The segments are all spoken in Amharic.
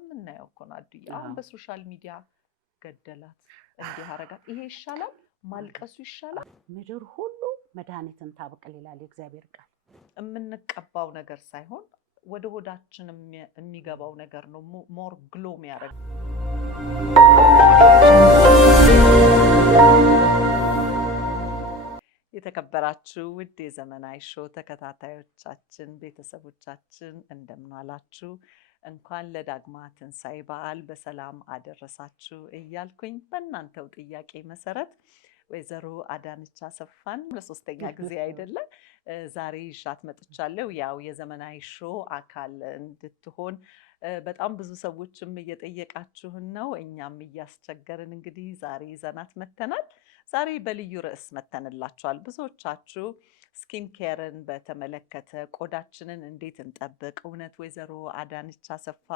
የምናየው እኮ ነው አዱዬ። አሁን በሶሻል ሚዲያ ገደላት እንዲህ አረጋት፣ ይሄ ይሻላል? ማልቀሱ ይሻላል? ምድር ሁሉ መድኃኒትን ታበቅል ይላል የእግዚአብሔር ቃል። የምንቀባው ነገር ሳይሆን ወደ ሆዳችን የሚገባው ነገር ነው ሞር ግሎ የሚያደርግ። የተከበራችሁ ውድ የዘመናዊ ሾው ተከታታዮቻችን፣ ቤተሰቦቻችን እንደምን አላችሁ? እንኳን ለዳግማ ትንሣኤ በዓል በሰላም አደረሳችሁ እያልኩኝ በእናንተው ጥያቄ መሰረት ወይዘሮ አዳነች አሰፋን ለሶስተኛ ጊዜ አይደለም ዛሬ ይዣት መጥቻለሁ። ያው የዘመናዊ ሾው አካል እንድትሆን በጣም ብዙ ሰዎችም እየጠየቃችሁን ነው፣ እኛም እያስቸገርን እንግዲህ ዛሬ ይዘናት መተናል። ዛሬ በልዩ ርዕስ መተንላችኋል። ብዙዎቻችሁ ስኪን ኬርን በተመለከተ ቆዳችንን እንዴት እንጠብቅ? እውነት ወይዘሮ አዳነች አሰፋ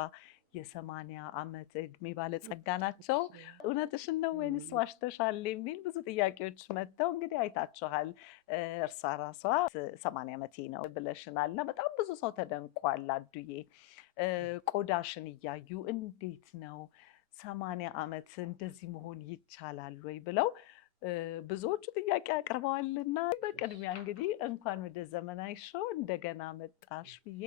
የ80 ዓመት እድሜ ባለጸጋ ናቸው? እውነትሽን ነው ወይንስ ዋሽተሻል? የሚል ብዙ ጥያቄዎች መጥተው እንግዲህ አይታችኋል። እርሷ ራሷ 80 ዓመቴ ነው ብለሽናል እና በጣም ብዙ ሰው ተደንቋል። አዱዬ ቆዳሽን እያዩ እንዴት ነው 80 ዓመት እንደዚህ መሆን ይቻላል ወይ ብለው ብዙዎቹ ጥያቄ አቅርበዋልና በቅድሚያ እንግዲህ እንኳን ወደ ዘመናዊ ሾው እንደገና መጣሽ ብዬ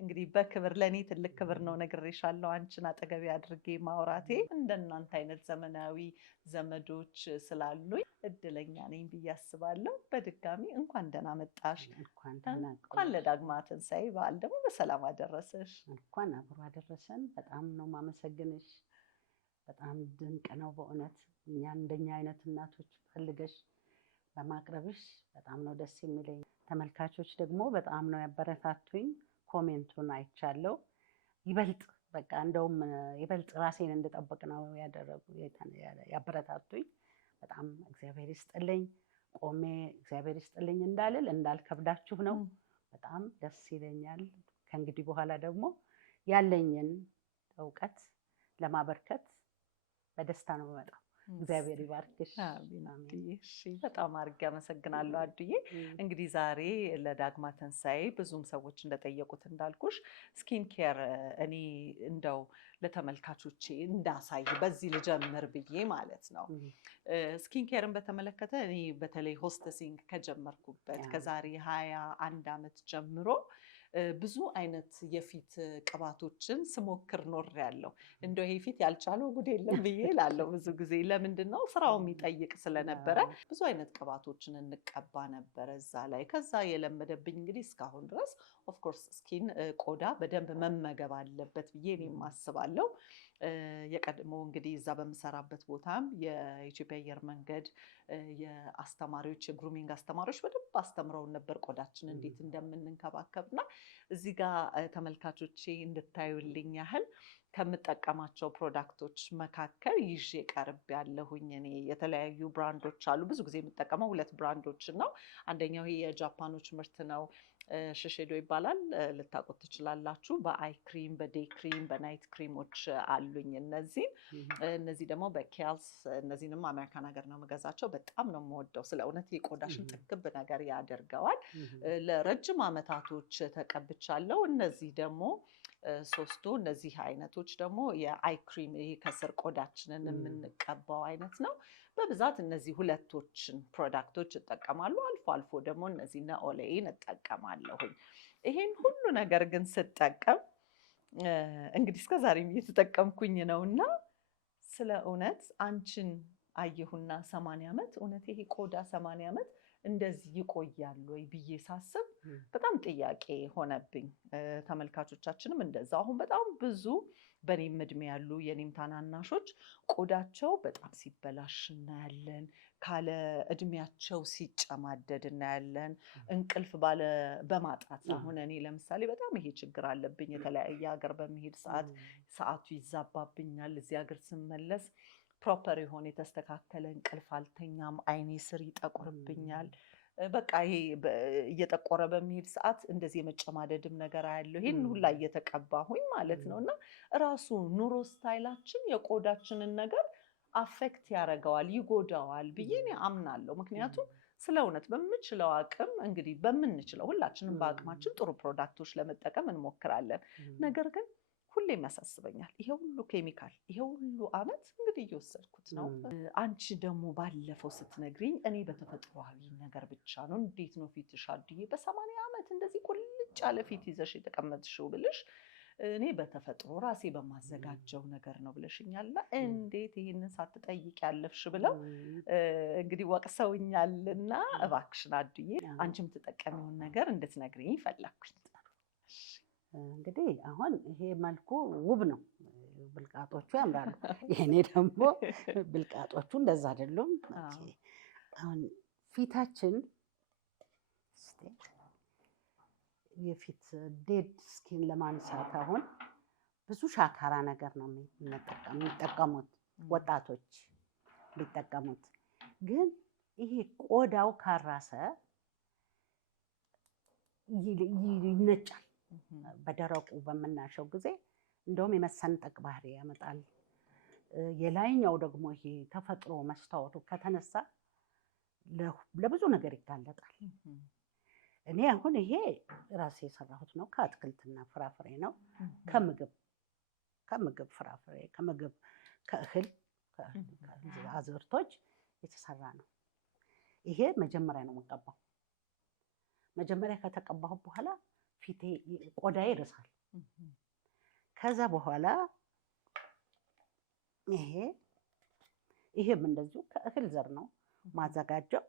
እንግዲህ በክብር ለእኔ ትልቅ ክብር ነው ነግሬሻለሁ። አንቺን አጠገቤ አድርጌ ማውራቴ እንደናንተ አይነት ዘመናዊ ዘመዶች ስላሉኝ እድለኛ ነኝ ብዬ አስባለሁ። በድጋሚ እንኳን ደህና መጣሽ። እንኳን ለዳግማ ትንሣኤ በዓል ደግሞ በሰላም አደረሰሽ። እንኳን አብሮ አደረሰን። በጣም ነው ማመሰግንሽ። በጣም ድንቅ ነው በእውነት እኛ እንደኛ አይነት እናቶች ፈልገሽ በማቅረብሽ በጣም ነው ደስ የሚለኝ። ተመልካቾች ደግሞ በጣም ነው ያበረታቱኝ። ኮሜንቱን አይቻለሁ። ይበልጥ በቃ እንደውም ይበልጥ ራሴን እንድጠብቅ ነው ያበረታቱኝ። በጣም እግዚአብሔር ይስጥልኝ። ቆሜ እግዚአብሔር ይስጥልኝ እንዳልል እንዳልከብዳችሁ ነው። በጣም ደስ ይለኛል። ከእንግዲህ በኋላ ደግሞ ያለኝን እውቀት ለማበርከት በደስታ ነው የምመጣው። እግዚአብሔር ይባርክሽ። እሺ፣ በጣም አድርጌ አመሰግናለሁ አዱዬ። እንግዲህ ዛሬ ለዳግማ ትንሣኤ ብዙም ሰዎች እንደጠየቁት እንዳልኩሽ ስኪን ኬር እኔ እንደው ለተመልካቾቼ እንዳሳይ በዚህ ልጀምር ብዬ ማለት ነው። ስኪን ኬርን በተመለከተ እኔ በተለይ ሆስተሲንግ ከጀመርኩበት ከዛሬ 21 ዓመት ጀምሮ ብዙ አይነት የፊት ቅባቶችን ስሞክር ኖሬያለሁ። እንደው ይሄ ፊት ያልቻለው ጉድ የለም ብዬ እላለሁ ብዙ ጊዜ። ለምንድን ነው ስራው የሚጠይቅ ስለነበረ ብዙ አይነት ቅባቶችን እንቀባ ነበረ እዛ ላይ። ከዛ የለመደብኝ እንግዲህ እስካሁን ድረስ ኦፍኮርስ ስኪን ቆዳ በደንብ መመገብ አለበት ብዬ እኔም አስባለሁ። የቀድሞ እንግዲህ እዛ በምሰራበት ቦታም የኢትዮጵያ አየር መንገድ የአስተማሪዎች የግሩሚንግ አስተማሪዎች በደንብ አስተምረውን ነበር ቆዳችን እንዴት እንደምንንከባከብና እዚህ ጋር ተመልካቾቼ እንድታዩልኝ ያህል ከምጠቀማቸው ፕሮዳክቶች መካከል ይዤ ቀርብ ያለሁኝ እኔ የተለያዩ ብራንዶች አሉ። ብዙ ጊዜ የምጠቀመው 2 ብራንዶችን ነው። አንደኛው ይሄ የጃፓኖች ምርት ነው፣ ሽሼዶ ይባላል። ልታውቁት ትችላላችሁ። በአይ ክሪም፣ በዴይ ክሪም፣ በናይት ክሪሞች አሉኝ። እነዚህ ደግሞ በኬልስ፣ እነዚህንም አሜሪካን ሀገር ነው የምገዛቸው። በጣም ነው የምወደው። ስለ እውነት የቆዳሽን ጥግብ ነገር ያደርገዋል። ለረጅም ዓመታቶች ተቀብቻለሁ። እነዚህ ደግሞ ሶስቱ እነዚህ አይነቶች ደግሞ የአይ ክሪም ይሄ ከስር ቆዳችንን የምንቀባው አይነት ነው። በብዛት እነዚህ ሁለቶችን ፕሮዳክቶች እጠቀማለሁ። አልፎ አልፎ ደግሞ እነዚህ ኦሌይን እጠቀማለሁኝ። ይሄን ሁሉ ነገር ግን ስጠቀም እንግዲህ እስከዛሬም እየተጠቀምኩኝ ነውና ስለ እውነት አንቺን አየሁና 80 ዓመት እውነት ይሄ ቆዳ 80 ዓመት እንደዚህ ይቆያል ወይ ብዬ ሳስብ በጣም ጥያቄ ሆነብኝ። ተመልካቾቻችንም እንደዛ አሁን በጣም ብዙ በኔም እድሜ ያሉ የኔም ታናናሾች ቆዳቸው በጣም ሲበላሽ እናያለን። ካለ እድሜያቸው ሲጨማደድ እናያለን። እንቅልፍ በማጣት አሁን እኔ ለምሳሌ በጣም ይሄ ችግር አለብኝ። የተለያየ ሀገር በሚሄድ ሰዓቱ ይዛባብኛል። እዚህ ሀገር ስመለስ ፕሮፐር የሆነ የተስተካከለ እንቅልፍ አልተኛም። አይኔ ስር ይጠቁርብኛል። በቃ ይሄ እየጠቆረ በሚሄድ ሰዓት እንደዚህ የመጨማደድም ነገር አያለው። ይሄን ሁላ እየተቀባሁኝ ማለት ነው። እና ራሱ ኑሮ ስታይላችን የቆዳችንን ነገር አፌክት ያደርገዋል፣ ይጎዳዋል ብዬ እኔ አምናለሁ። ምክንያቱም ስለ እውነት በምችለው አቅም እንግዲህ በምንችለው ሁላችንም በአቅማችን ጥሩ ፕሮዳክቶች ለመጠቀም እንሞክራለን። ነገር ግን ሁሌም ያሳስበኛል። ይሄ ሁሉ ኬሚካል ይሄ ሁሉ አመት እንግዲህ እየወሰድኩት ነው። አንቺ ደግሞ ባለፈው ስትነግሪኝ እኔ በተፈጥሯዊ ነገር ብቻ ነው እንዴት ነው ፊትሽ አድዬ በ80 ዓመት እንደዚህ ቁልጭ ያለ ፊት ይዘሽ የተቀመጥሽው ብልሽ እኔ በተፈጥሮ ራሴ በማዘጋጀው ነገር ነው ብለሽኛልና እንዴት ይህንን ሳትጠይቂ ያለፍሽ ብለው እንግዲህ ወቅሰውኛልና እባክሽን አድዬ አንቺም ትጠቀሚውን ነገር እንድትነግሪኝ ፈለኩኝ። እንግዲህ አሁን ይሄ መልኩ ውብ ነው፣ ብልቃጦቹ ያምራሉ። ይሄኔ ደግሞ ብልቃጦቹ እንደዛ አይደሉም። አሁን ፊታችን የፊት ዴድ ስኪን ለማንሳት አሁን ብዙ ሻካራ ነገር ነው የሚጠቀሙት ወጣቶች ቢጠቀሙት። ግን ይሄ ቆዳው ካራሰ ይነጫል። በደረቁ በምናሸው ጊዜ እንደውም የመሰንጠቅ ባህሪ ያመጣል። የላይኛው ደግሞ ይሄ ተፈጥሮ መስታወቱ ከተነሳ ለብዙ ነገር ይጋለጣል። እኔ አሁን ይሄ ራሴ የሰራሁት ነው፣ ከአትክልትና ፍራፍሬ ነው። ከምግብ ፍራፍሬ ከእህል አዝርቶች የተሰራ ነው። ይሄ መጀመሪያ ነው የምቀባው። መጀመሪያ ከተቀባሁ በኋላ ፊቴ ቆዳዬ ይርሳል። ከዛ በኋላ ይሄም እንደዚሁ ከእህል ዘር ነው ማዘጋጀው።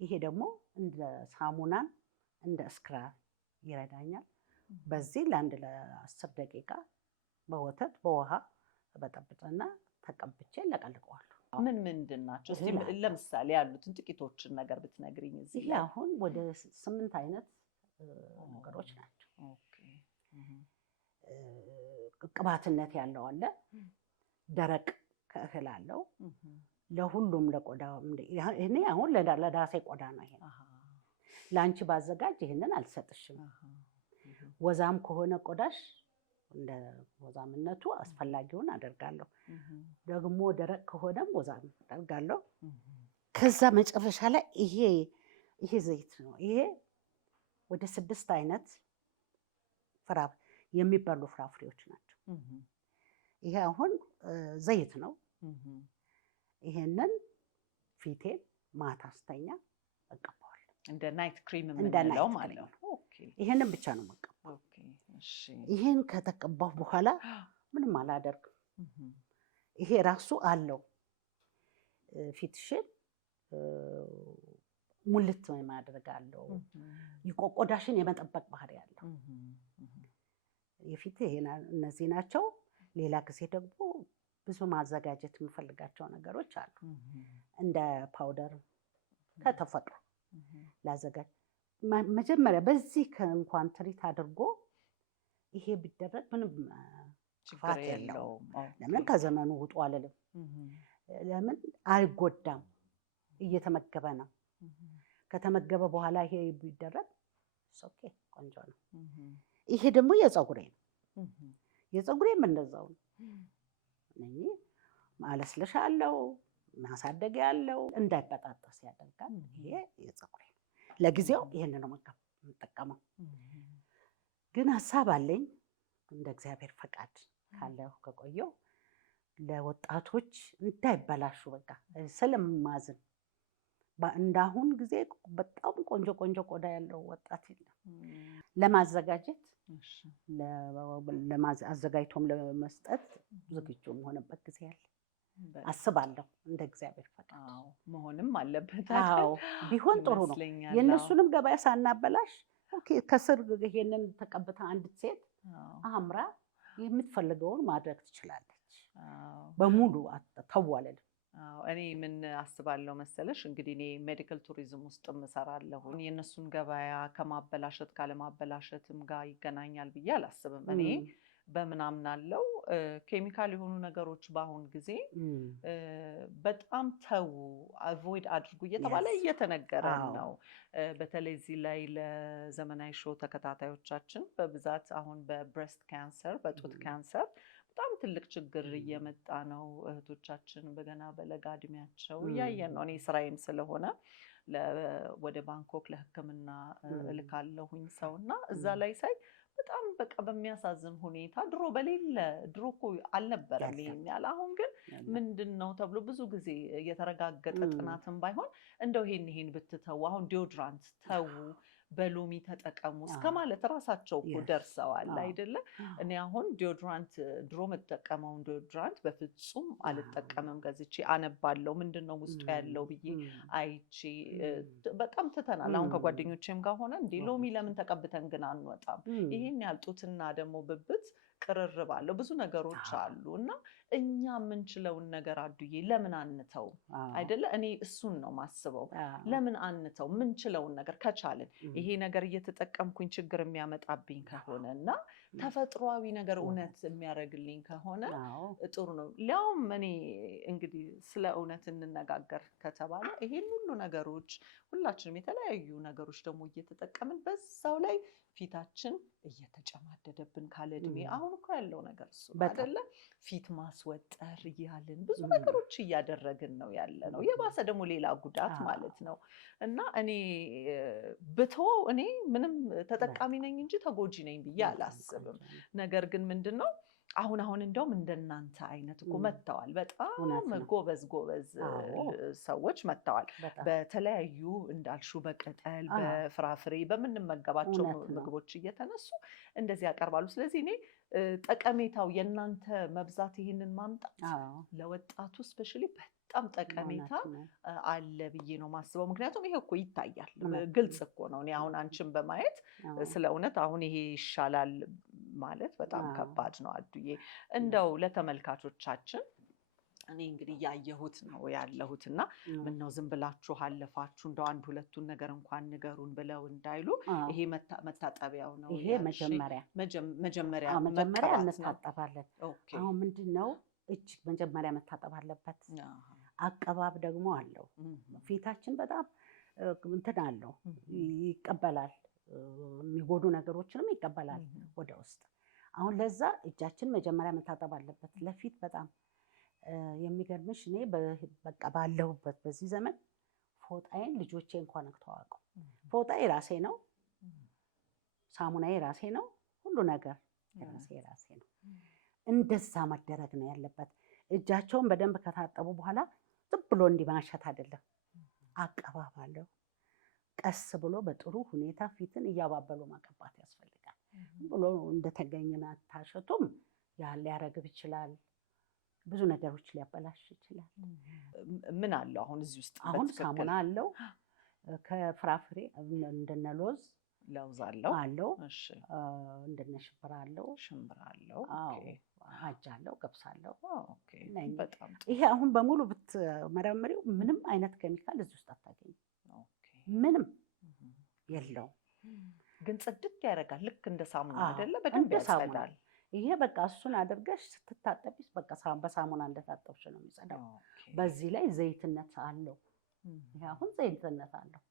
ይሄ ደግሞ እንደ ሳሙናን እንደ ስክራብ ይረዳኛል። በዚህ ለ10 ደቂቃ በወተት በውሃ በጠብጥና ተቀብቼ ለቀልቀዋለሁ። ምን ምንድን ናቸው? እስቲ ለምሳሌ ያሉትን ጥቂቶችን ነገር ብትነግሪኝ። እዚህ ይሄ አሁን ወደ 8 አይነት ነገሮች ናቸው። ቅባትነት ያለው አለ፣ ደረቅ ከእህል አለው። ለሁሉም ለቆዳ እኔ አሁን ለራሴ ቆዳ ነው። ይሄ ለአንቺ ባዘጋጅ ይሄንን አልሰጥሽም። ወዛም ከሆነ ቆዳሽ እንደ ወዛምነቱ አስፈላጊውን አደርጋለሁ። ደግሞ ደረቅ ከሆነም ወዛም አደርጋለሁ። ከዛ መጨረሻ ላይ ይሄ ዘይት ነው። ይሄ ወደ 6 አይነት የሚበሉ ፍራፍሬዎች ናቸው። ይሄ አሁን ዘይት ነው። ይሄንን ፊቴን ማታ ስተኛ እቀባዋለሁ። እንደ ናይት ክሪም የምንለው ማለት ነው። ይሄንን ብቻ ነው የምቀባው። ይሄን ከተቀባሁ በኋላ ምንም አላደርግም። ይሄ ራሱ አለው ፊትሽን ሙልት ማድረግ አለው። ቆዳሽን የመጠበቅ ባህሪ አለው። የፊት እነዚህ ናቸው። ሌላ ጊዜ ደግሞ ብዙ ማዘጋጀት የምፈልጋቸው ነገሮች አሉ። እንደ ፓውደር ከተፈጥሮ ላዘጋጅ። መጀመሪያ በዚህ እንኳን ትሪት አድርጎ ይሄ ቢደረግ ምንም ችግር የለውም። ለምን ከዘመኑ ውጡ አልልም። ለምን አይጎዳም፣ እየተመገበ ነው። ከተመገበ በኋላ ይሄ ቢደረግ ኦኬ ቆንጆ ነው። ይሄ ደግሞ የፀጉሬ ነው። የፀጉሬም እንደዛው ነው። ማለስለሻ አለው፣ ማሳደጊያ አለው፣ እንዳይበጣጠስ ያደርጋል። ይሄ የፀጉሬ ነው። ለጊዜው ይሄን ነው የምጠቀመው። ግን ሀሳብ አለኝ እንደ እግዚአብሔር ፈቃድ ካለው ከቆየው ለወጣቶች እንዳይበላሹ በቃ ስለማዝን እንዳሁን ጊዜ በጣም ቆንጆ ቆዳ ያለው ወጣት የለም። ለማዘጋጀት አዘጋጅቶም ለመስጠት ዝግጁ መሆንበት ጊዜ አለ አስባለሁ። እንደ እግዚአብሔር ፈቃድ መሆንም አለበት። ቢሆን ጥሩ ነው። የእነሱንም ገበያ ሳናበላሽ ከስር ይሄንን ተቀብታ አንዲት ሴት አምራ የምትፈልገውን ማድረግ ትችላለች። በሙሉ ተዋለድ። እኔ ምን አስባለሁ መሰለሽ፣ እንግዲህ እኔ ሜዲካል ቱሪዝም ውስጥም እሰራለሁ። የእነሱን ገበያ ከማበላሸት ካለማበላሸትም ጋር ይገናኛል ብዬ አላስብም። እኔ በምን አምናለሁ፣ ኬሚካል የሆኑ ነገሮች በአሁን ጊዜ በጣም ተው አቮይድ አድርጉ እየተባለ እየተነገረን ነው። በተለይ እዚህ ላይ ለዘመናዊ ሾው ተከታታዮቻችን በብዛት አሁን በብሬስት ካንሰር በጡት ካንሰር በጣም ትልቅ ችግር እየመጣ ነው። እህቶቻችን በገና በለጋ እድሜያቸው እያየን ነው። እኔ ስራዬም ስለሆነ ወደ ባንኮክ ለሕክምና እልካለሁኝ ሰውና እዛ ላይ ሳይ በጣም በቃ በሚያሳዝን ሁኔታ ድሮ እኮ አልነበረም ይሄን ያህል። አሁን ግን ምንድነው ተብሎ ብዙ ጊዜ የተረጋገጠ ጥናትም ባይሆን እንደው ይሄን ብትተው አሁን ዲዮድራንት ተው በሎሚ ተጠቀሙ እስከ ማለት ራሳቸው እኮ ደርሰዋል አይደለ? እኔ አሁን ዲዮድራንት ድሮ መጠቀመውን ዲዮድራንት በፍጹም አልጠቀምም። ገዝቼ አነባለሁ ምንድነው ውስጡ ያለው ብዬ አይቼ በጣም ትተናል። አሁን ከጓደኞቼም ጋር ሆነ እንዴ ሎሚ ለምን ተቀብተን ግን አንወጣም? ይሄን ያልጡትና ደግሞ ብብት ቅርርብ አለው ብዙ ነገሮች አሉ እና እኛ የምንችለውን ነገር አዱዬ ለምን አንተው አይደለ? እኔ እሱን ነው ማስበው። ለምን አንተው የምንችለውን ነገር ከቻልን ይሄ ነገር እየተጠቀምኩኝ ችግር የሚያመጣብኝ ከሆነ እና ተፈጥሯዊ ነገር እውነት የሚያደርግልኝ ከሆነ ጥሩ ነው። ሊያውም እኔ እንግዲህ ስለ እውነት እንነጋገር ከተባለ ይሄን ሁሉ ነገሮች ሁላችንም የተለያዩ ነገሮች ደግሞ እየተጠቀምን በዛው ላይ ፊታችን እየተጨማደደብን ካለ እድሜ አሁን እኮ ያለው ነገር እሱ አይደለ? ፊት ማስወጠር እያልን ብዙ ነገሮች እያደረግን ነው ያለ ነው። የባሰ ደግሞ ሌላ ጉዳት ማለት ነው። እና እኔ ብተወው እኔ ምንም ተጠቃሚ ነኝ እንጂ ተጎጂ ነኝ ብዬ አላስብም። ነገር ግን ምንድነው አሁን እንደውም እንደናንተ አይነት እኮ መጥተዋል። በጣም ጎበዝ ሰዎች መጥተዋል። በተለያዩ እንዳልሹ በቅጠል በፍራፍሬ በምንመገባቸው ምግቦች እየተነሱ እንደዚህ ያቀርባሉ። ስለዚህ እኔ ጠቀሜታው የናንተ መብዛት ይሄንን ማምጣት ለወጣቱ ስፔሻሊ በጣም ጠቀሜታ አለ ብዬ ነው ማስበው። ምክንያቱም ይሄ እኮ ይታያል፣ ግልጽ እኮ ነው። እኔ አሁን አንቺን በማየት ስለ እውነት አሁን ይሄ ይሻላል ማለት በጣም ከባድ ነው አዱዬ። እንደው ለተመልካቾቻችን እኔ እንግዲህ ያየሁት ነው ያለሁትና ምን ነው ዝም ብላችሁ አለፋችሁ እንደው አንድ ሁለቱን ነገር እንኳን ንገሩን ብለው እንዳይሉ ይሄ መታጠቢያው ነው። ይሄ መጀመሪያ እንታጠባለን። አሁን ምንድነው እጅ መጀመሪያ መታጠብ አለበት። አቀባብ ደግሞ አለው። ፊታችን በጣም እንትን አለው ይቀበላል፣ የሚጎዱ ነገሮችንም ይቀበላል ወደ ውስጥ። አሁን ለዛ እጃችን መጀመሪያ መታጠብ አለበት። ለፊት በጣም የሚገርምሽ እኔ በቃ ባለሁበት በዚህ ዘመን ፎጣዬን ልጆቼ እንኳን አክተዋቀው ፎጣዬ ራሴ ነው፣ ሳሙናዬ ራሴ ነው፣ ሁሉ ነገር ራሴ ነው። እንደዛ መደረግ ነው ያለበት። እጃቸውን በደንብ ከታጠቡ በኋላ ዝም ብሎ እንዲማሸት አይደለም፣ አቀባባለሁ። ቀስ ብሎ በጥሩ ሁኔታ ፊትን እያባበሉ ማቀባት ያስፈልጋል። ብሎ እንደተገኘ ማታሸቱም ሊያረግብ ይችላል፣ ብዙ ነገሮች ሊያበላሽ ይችላል። ምን አለው አሁን እዚህ ውስጥ? አሁን ሳሙና አለው ከፍራፍሬ እንደነ ለውዝ አለው። እሺ እንደነ ሽምብራ አለው። ኦኬ አጃ አለው፣ ገብስ አለው። ኦኬ በጣም ይሄ አሁን በሙሉ ብትመረምሪው ምንም አይነት ኬሚካል እዚህ ውስጥ አታገኝም። ኦኬ ምንም የለውም። ግን ጽድት ያደርጋል። ልክ እንደ ሳሙና አይደለ? በደንብ ያጸዳል። ይሄ በቃ እሱን አድርገሽ ስትታጠቢስ በቃ በሳሙና እንደታጠብሽ ነው የሚጸዳው። በዚህ ላይ ዘይትነት አለው። ይሄ አሁን ዘይትነት አለው፣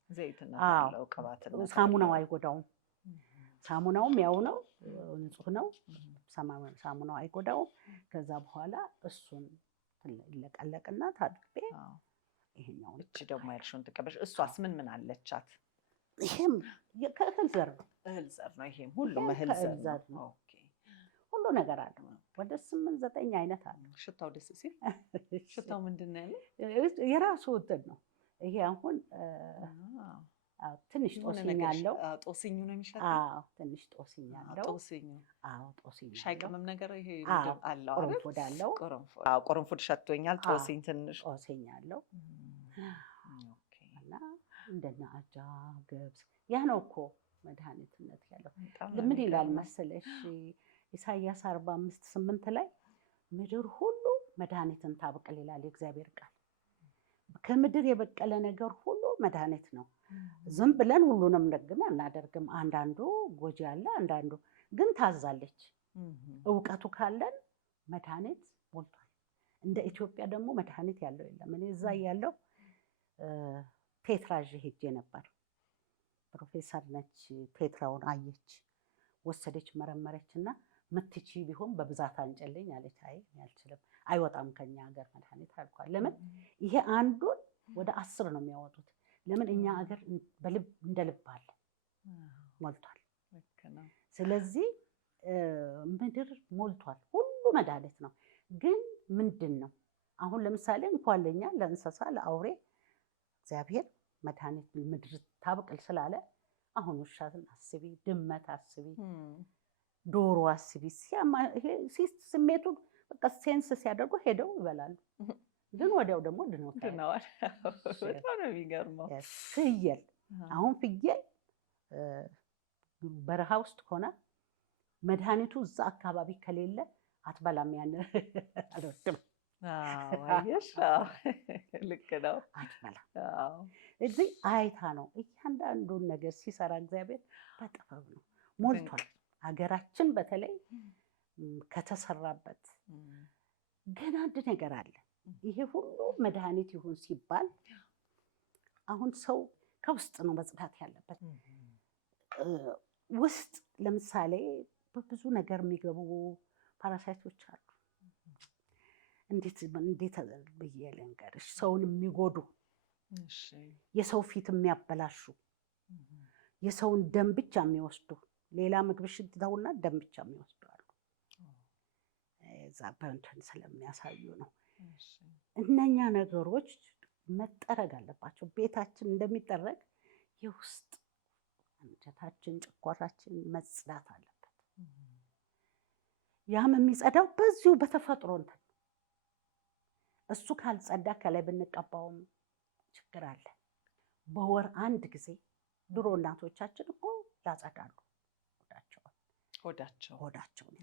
ቅባትነት። ሳሙናው አይጎዳውም። ሳሙናውም ያው ነው፣ ንጹህ ነው። ሳሙናው አይጎዳውም። ከዛ በኋላ እሱን ይለቀለቅና ታጥቤ ይሄኛው እቺ ደግሞ ያልሽውን ተቀበሽ። እሷስ ምን አለቻት? ይሄም ከእህል ዘር ነው። ይሄም ሁሉም እህል ዘር ነው። ሁሉ ነገር አለ። ወደ 8-9 አይነት አለ። ሽታው ደስ ሲል ሽታው ምንድን ነው ያለው? የራሱ እንትን ነው። ይሄ አሁን ትንሽ ጦስኝ አለው። ጦስኙ ነው የሚሸጠው? አዎ ትንሽ ጦስኝ አለው። ጦስኝ ሻይ ቅመም ነገር ይሄ አለው። ቅርንፉድ አለው። ቅርንፉድ ሸቶኛል። ጦስኝ ትንሽ ጦስኝ አለው። እና እንደና አጃ፣ ገብስ ያ ነው እኮ መድኃኒትነት ያለው። ምን ይላል መሰለሽ ኢሳይያስ 45:8 ላይ ምድር ሁሉ መድኃኒትን ታበቅል ይላል የእግዚአብሔር ቃል። ከምድር የበቀለ ነገር ሁሉ መድኃኒት ነው። ዝም ብለን ሁሉንም ደግን አናደርግም። አንዳንዱ ጎጂ አለ፣ አንዳንዱ ግን ታዛለች። እውቀቱ ካለን መድኃኒት ሞልቷል። እንደ ኢትዮጵያ ደግሞ መድኃኒት ያለው የለም። እኔ እዛ ያለው ፔትራዥ ሄጄ ነበር። ፕሮፌሰር ነች። ፔትራውን አየች፣ ወሰደች፣ መረመረችና ምትቺ ቢሆን በብዛት አንጨልኝ አለች። አይ አልችልም፣ አይወጣም ከኛ ሀገር መድኃኒት አልኳት። ለምን ይሄ አንዱን ወደ 10 ነው የሚያወጡት። ለምን እኛ ሀገር እንደ ልብ አለ ሞልቷል። ስለዚህ ምድር ሞልቷል፣ ሁሉ መድኃኒት ነው። ግን ምንድን ነው አሁን ለምሳሌ እንኳን ለኛ ለእንስሳ ለአውሬ እግዚአብሔር መድኃኒት ምድር ታብቅል ስላለ አሁን ውሻን አስቢ፣ ድመት አስቢ፣ ዶሮ አስቢ። ስሜቱን በቃ ሴንስ ሲያደርጉ ሄደው ይበላሉ። ግን ወዲያው ደግሞ ድነዋል። በጣም ነው የሚገርመው። ፍየል አሁን ፍየል በረሃ ውስጥ ሆነ መድኃኒቱ እዛ አካባቢ ከሌለ አትበላም። ያን አልወድም። አየሽ፣ ልክ ነው። አትበላም። እዚህ አይታ ነው እያንዳንዱን ነገር ሲሰራ እግዚአብሔር በጥበብ ነው። ሞልቷል። ሀገራችን በተለይ ከተሰራበት ግን አንድ ነገር አለ። ይሄ ሁሉ መድኃኒት ይሁን ሲባል አሁን ሰው ከውስጥ ነው መጽዳት ያለበት። ውስጥ ለምሳሌ በብዙ ነገር የሚገቡ ፓራሳይቶች አሉ። እንዴት ብዬ ልንገርሽ? ሰውን የሚጎዱ የሰው ፊት የሚያበላሹ የሰውን ደም ብቻ የሚወስዱ ሌላ ምግብሽን ትተውና ደም ብቻ የሚወስዱ አሉ። እዛ በእንትን ስለሚያሳዩ ነው። እነኛ ነገሮች መጠረግ አለባቸው። ቤታችን እንደሚጠረግ የውስጥ አንጀታችን፣ ጨጓራችን መጽዳት አለበት። ያም የሚጸዳው በዚሁ በተፈጥሮ እንትን እሱ ካልጸዳ ከላይ ብንቀባውም ችግር አለ። በወር አንድ ጊዜ ድሮ እናቶቻችን እኮ ያጸዳሉ ሆዳቸውን።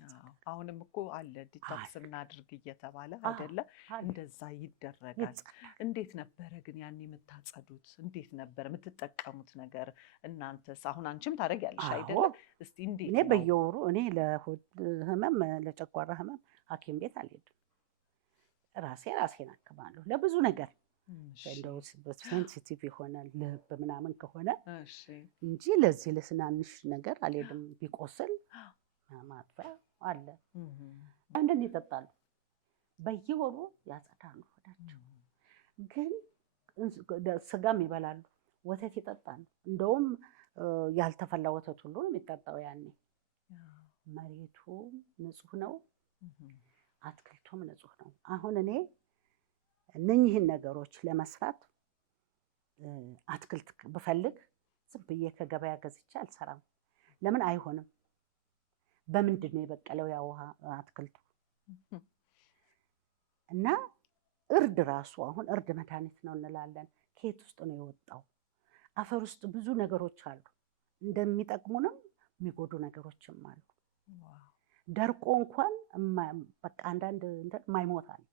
አሁንም እኮ አለ ዲቶክስ እናድርግ እየተባለ አይደለ? እንደዛ ይደረጋል። እንዴት ነበረ ግን ያን የምታጸዱት? እንዴት ነበር የምትጠቀሙት ነገር? እናንተስ? አሁን አንቺም ታደርጊያለሽ አይደለ? እስቲ እንዴት? እኔ በየወሩ እኔ ለሆድ ህመም ለጨጓራ ህመም ሐኪም ቤት አልሄድም። ራሴን አክማለሁ ለብዙ ነገር። እንደው ሴንሲቲቭ የሆነ ልብ ምናምን ከሆነ እንጂ ለዚህ ለስናንሽ ነገር አልሄድም። ቢቆስል ማጥፊያ አለ። አንድን ይጠጣሉ፣ በየወሩ ያጸዳሉ ሆዳቸው። ግን ስጋም ይበላሉ፣ ወተት ይጠጣሉ። እንደውም ያልተፈላ ወተት ሁሉ ነው የሚጠጣው ያኔ። መሬቱ ንጹህ ነው፣ አትክልቱም ንጹህ ነው። አሁን እኔ እነኚህን ነገሮች ለመስራት አትክልት ብፈልግ ዝም ብዬ ከገበያ ገዝቼ አልሰራም። ለምን አይሆንም? በምንድን ነው የበቀለው ያ ውሃ አትክልቱ? እና እርድ ራሱ አሁን እርድ መድኃኒት ነው እንላለን። ከየት ውስጥ ነው የወጣው? አፈር ውስጥ ብዙ ነገሮች አሉ፣ እንደሚጠቅሙንም የሚጎዱ ነገሮችም አሉ። ደርቆ እንኳን በቃ አንዳንድ ማይሞት አለ።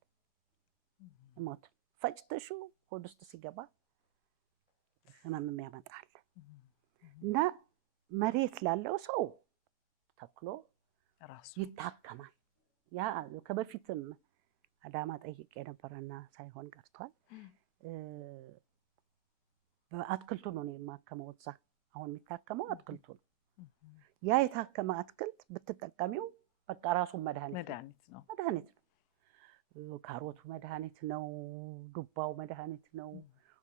ሞት ፈጭተሹ ሆድ ውስጥ ሲገባ ህመም ያመጣል። እና መሬት ላለው ሰው ተክሎ ራሱ ይታከማል። ያ ከበፊትም አዳማ ጠይቄ የነበረና ሳይሆን ቀርቷል። በአትክልቱ ነው የማከመው። እዛ አሁን የሚታከመው አትክልቱ ነው። ያ የታከመ አትክልት ብትጠቀሚው በቃ ራሱን መድኃኒት ነው። ካሮቱ መድኃኒት ነው፣ ዱባው መድኃኒት ነው፣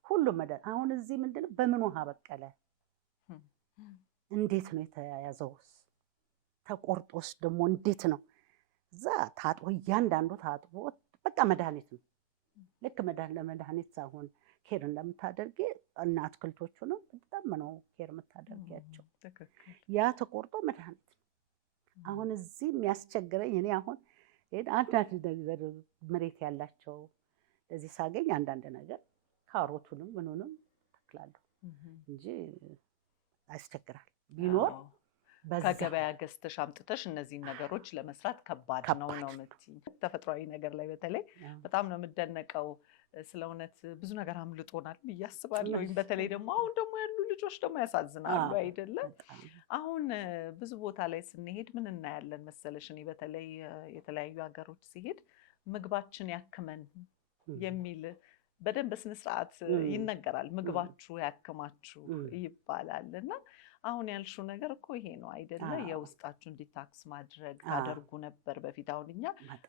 ሁሉም መድኃኒት። አሁን እዚህ ምንድነው በምን ውሃ በቀለ? እንዴት ነው የተያያዘውስ? ተቆርጦስ ደግሞ እንዴት ነው? እዛ ታጥቦ እያንዳንዱ ታጥቦ በቃ መድኃኒት ነው። ልክ ለመድኃኒት አሁን ኬር እንደምታደርጊ እና አትክልቶቹንም በጣም ነው ኬር የምታደርጊያቸው። ያ ተቆርጦ መድኃኒት ነው። አሁን እዚህ የሚያስቸግረኝ እኔ አሁን አንዳንድ ነገር መሬት ያላቸው ለዚህ ሳገኝ አንዳንድ ነገር ካሮቱንም ምኑንም ተክላለሁ እንጂ ያስቸግራል። ቢኖር ከገበያ ገዝተሽ አምጥተሽ እነዚህን ነገሮች ለመስራት ከባድ ነው የምትይኝ። ተፈጥሯዊ ነገር ላይ በተለይ በጣም ነው የምደነቀው። ስለ እውነት ብዙ ነገር አምልጦናል ብዬ አስባለሁ። በተለይ ደግሞ አሁን ደግሞ ያሉ ልጆች ደግሞ ያሳዝናሉ አይደለም? አሁን ብዙ ቦታ ላይ ስንሄድ ምን እናያለን መሰለሽ? እኔ በተለይ የተለያዩ ሀገሮች ሲሄድ ምግባችን ያክመን የሚል በደንብ በስነ ስርዓት ይነገራል። ምግባችሁ ያክማችሁ ይባላል። እና አሁን ያልሽው ነገር እኮ ይሄ ነው አይደለ? የውስጣችሁን ዲታክስ ማድረግ ታደርጉ ነበር በፊት።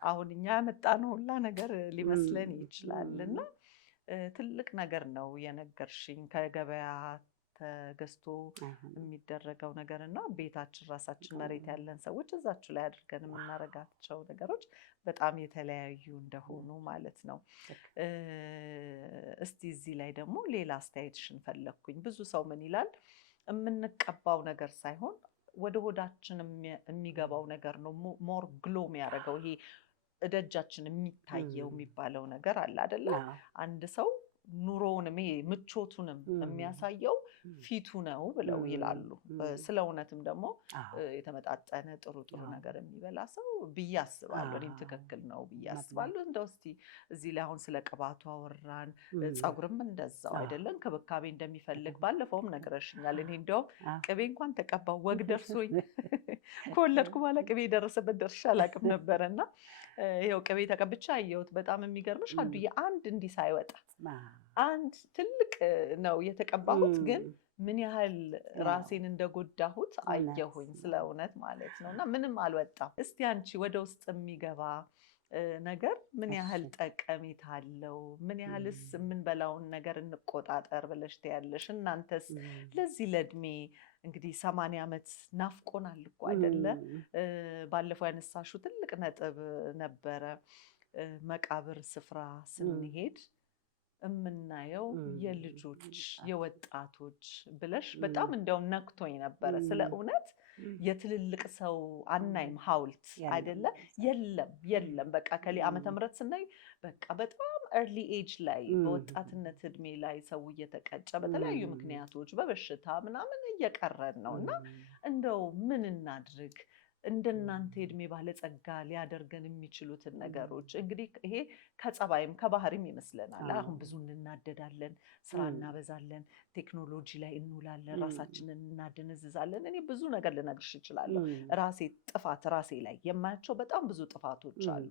አሁን እኛ ያመጣነው ሁላ ነገር ሊመስለን ይችላል። እና ትልቅ ነገር ነው የነገርሽኝ። ከገበያ ተገዝቶ የሚደረገው ነገር እና ቤታችን ራሳችን መሬት ያለን ሰዎች እዛችሁ ላይ አድርገን የምናረጋቸው ነገሮች በጣም የተለያዩ እንደሆኑ ማለት ነው። እስቲ እዚህ ላይ ደግሞ ሌላ አስተያየትሽን ፈለግኩኝ። ብዙ ሰው ምን ይላል? የምንቀባው ነገር ሳይሆን ወደ ሆዳችን የሚገባው ነገር ነው ሞር ግሎ የሚያደርገው። ይሄ እደጃችን የሚታየው የሚባለው ነገር አለ አይደለ? አንድ ሰው ኑሮውንም ይሄ ምቾቱንም የሚያሳየው ፊቱ ነው ብለው ይላሉ። ስለ እውነትም ደግሞ የተመጣጠነ ጥሩ ነገር የሚበላ ሰው ብዬ አስባለሁ። እኔም ትክክል ነው ብዬ አስባለሁ። እንደው እስቲ እዚህ ላይ አሁን ስለ ቅባቱ አወራን፣ ፀጉርም እንደዛው አይደለም እንክብካቤ እንደሚፈልግ ባለፈውም ነግረሽኛል። እኔ እንደውም ቅቤ እንኳን ተቀባው ወግ ደርሶኝ ከወለድኩ በኋላ ቅቤ የደረሰበት ደርሼ አላውቅም ነበረ እና ይኸው ቅቤ ተቀብቻ አየሁት። በጣም የሚገርምሽ አንዱዬ አንድ እንዲህ ሳይወጣ አንድ ትልቅ ነው የተቀባሁት፣ ግን ምን ያህል ራሴን እንደጎዳሁት አየሁኝ ስለ እውነት ማለት ነው። እና ምንም አልወጣም። እስቲ አንቺ ወደ ውስጥ የሚገባ ነገር ምን ያህል ጠቀሜታ አለው? ምን ያህልስ የምንበላውን ነገር እንቆጣጠር ብለሽ ትያለሽ? እናንተስ ለዚህ ለእድሜ እንግዲህ 80 ዓመት ናፍቆናል እኮ አይደለ? ባለፈው ያነሳሽው ትልቅ ነጥብ ነበረ። መቃብር ስፍራ ስንሄድ የምናየው የልጆች የወጣቶች ብለሽ በጣም እንደውም ነክቶኝ ነበረ። ስለ እውነት የትልልቅ ሰው አናይም ሐውልት አይደለ? የለም በቃ ከሌ ዓመተ ምህረት ስናይ በቃ በጣም ኤርሊ ኤጅ ላይ በወጣትነት እድሜ ላይ ሰው እየተቀጨ በተለያዩ ምክንያቶች በበሽታ ምናምን እየቀረን ነው። እና እንደው ምን እናድርግ? እንደናንተ የእድሜ ባለጸጋ ሊያደርገን የሚችሉትን ነገሮች እንግዲህ ይሄ ከጸባይም ከባህሪም ይመስለናል። አሁን ብዙ እንናደዳለን፣ ስራ እናበዛለን፣ ቴክኖሎጂ ላይ እንውላለን፣ ራሳችንን እናደነዝዛለን። እኔ ብዙ ነገር ልነግርሽ እችላለሁ። ራሴ ላይ የማያቸው በጣም ብዙ ጥፋቶች አሉ።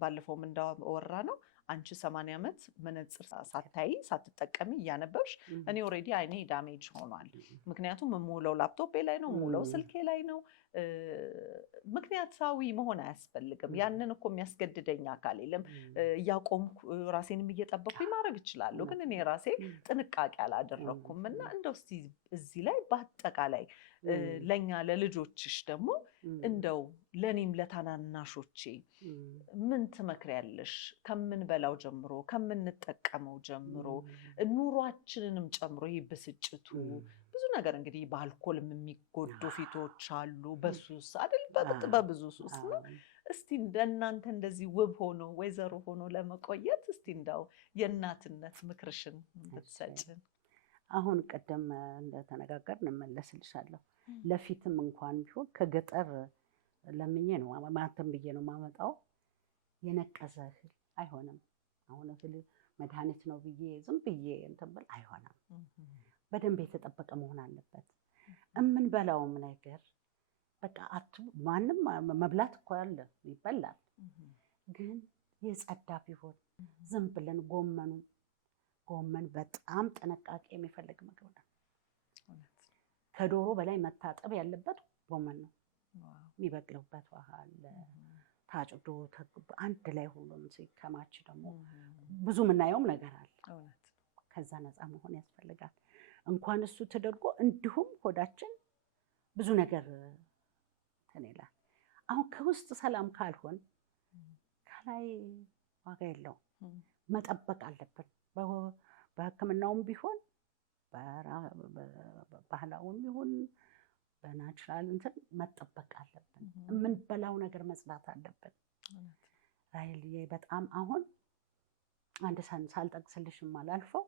ባለፈውም እንዳወራ ነው አንቺ 80 ዓመት መነጽር ሳታይ ሳትጠቀሚ እያነበብሽ እኔ ኦልሬዲ አይኔ ዳሜጅ ሆኗል። ምክንያቱም የምውለው ላፕቶፔ ላይ ነው፣ የምውለው ስልኬ ላይ ነው። ምክንያታዊ መሆን አያስፈልግም። ያንን እኮ የሚያስገድደኝ አካል የለም። እያቆምኩ ራሴንም እየጠበኩኝ ማድረግ እችላለሁ፣ ግን እኔ ራሴ ጥንቃቄ አላደረኩም። እና እንደው እስቲ እዚህ ላይ በአጠቃላይ ለኛ ለልጆችሽ ደግሞ እንደው ለኔም ለታናናሾቼ ምን ትመክሪያለሽ? ከምንበላው ጀምሮ ከምንጠቀመው ጀምሮ ኑሯችንንም ጨምሮ ይህ ብስጭቱ ብዙ ነገር እንግዲህ በአልኮልም የሚጎዱ ፊቶች አሉ፣ በሱስ አይደል? በብዙ ሱስ ነው። እስቲ እንደናንተ እንደዚህ ውብ ሆኖ ወይዘሮ ሆኖ ለመቆየት እስቲ እንደው የእናትነት ምክርሽን ብትሰጭን። አሁን ቀደም እንደተነጋገርን እመለስልሻለሁ። ለፊትም እንኳን ቢሆን ከገጠር ለምኜ ነው ማተም ብዬ ነው ማመጣው። የነቀዘ እህል አይሆንም። አሁን እህል መድኃኒት ነው ብዬ ዝም ብዬ እንትን ብል አይሆንም። በደንብ የተጠበቀ መሆን አለበት። የምንበላውም ነገር በቃ ማንም መብላት እኮ ያለ ይበላል፣ ግን የጸዳ ቢሆን ዝም ብለን ጎመን በጣም ጥንቃቄ የሚፈልግ ምግብ ነው። ከዶሮ በላይ መታጠብ ያለበት ጎመን ነው። የሚበቅልበት ውሃ አለ፣ ታጭዶ አንድ ላይ ሁሉም ሲከማች ደግሞ ብዙ የምናየውም ነገር አለ። ከዛ ነፃ መሆን ያስፈልጋል። እንኳን እሱ ተደርጎ እንዲሁም ሆዳችን ብዙ ነገር ይላል። አሁን ከውስጥ ሰላም ካልሆን ከላይ ዋጋ የለውም። መጠበቅ አለብን። በሕክምናውም ቢሆን ባህላዊም ቢሆን በናቹራል እንትን መጠበቅ አለብን። የምንበላው ነገር መጽዳት አለብን። ራይልዬ በጣም አሁን አንድ ሳልጠቅስልሽም አላልፈው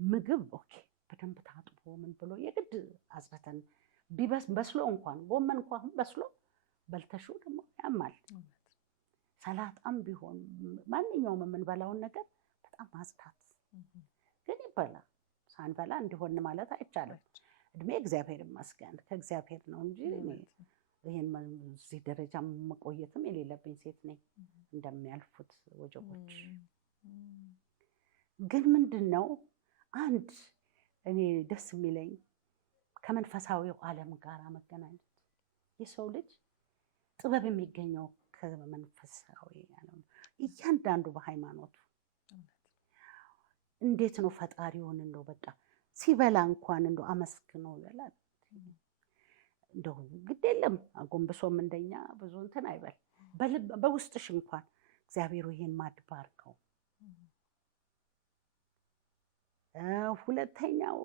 ምግብ ኦኬ በደንብ ታጥቦ ምን ብሎ የግድ አጽድተን በስሎ እንኳን ጎመን እንኳን በስሎ በልተሽው ደግሞ ያማል። ሰላጣም ቢሆን ማንኛውም የምንበላውን ነገር በጣም ማጽዳት ግን ይበላ ሳንበላ እንዲሆን ማለት አይቻልም። እድሜ እግዚአብሔር ይመስገን ከእግዚአብሔር ነው እንጂ ይሄን እዚህ ደረጃ መቆየትም የሌለብኝ ሴት ነኝ። እንደሚያልፉት ወጀቦች ግን ምንድነው አንድ እኔ ደስ የሚለኝ ከመንፈሳዊው ዓለም ጋር መገናኘት። የሰው ልጅ ጥበብ የሚገኘው ከመንፈሳዊ ዓለም እያንዳንዱ በሃይማኖቱ እንዴት ነው ፈጣሪውን እንደው በቃ ሲበላ እንኳን እንደው አመስግኖ ይበላል። እንደው ግድ የለም አጎንብሶም እንደኛ ብዙ እንትን አይበል። በውስጥሽ እንኳን እግዚአብሔር ይሄን ማድ ባርከው። ሁለተኛው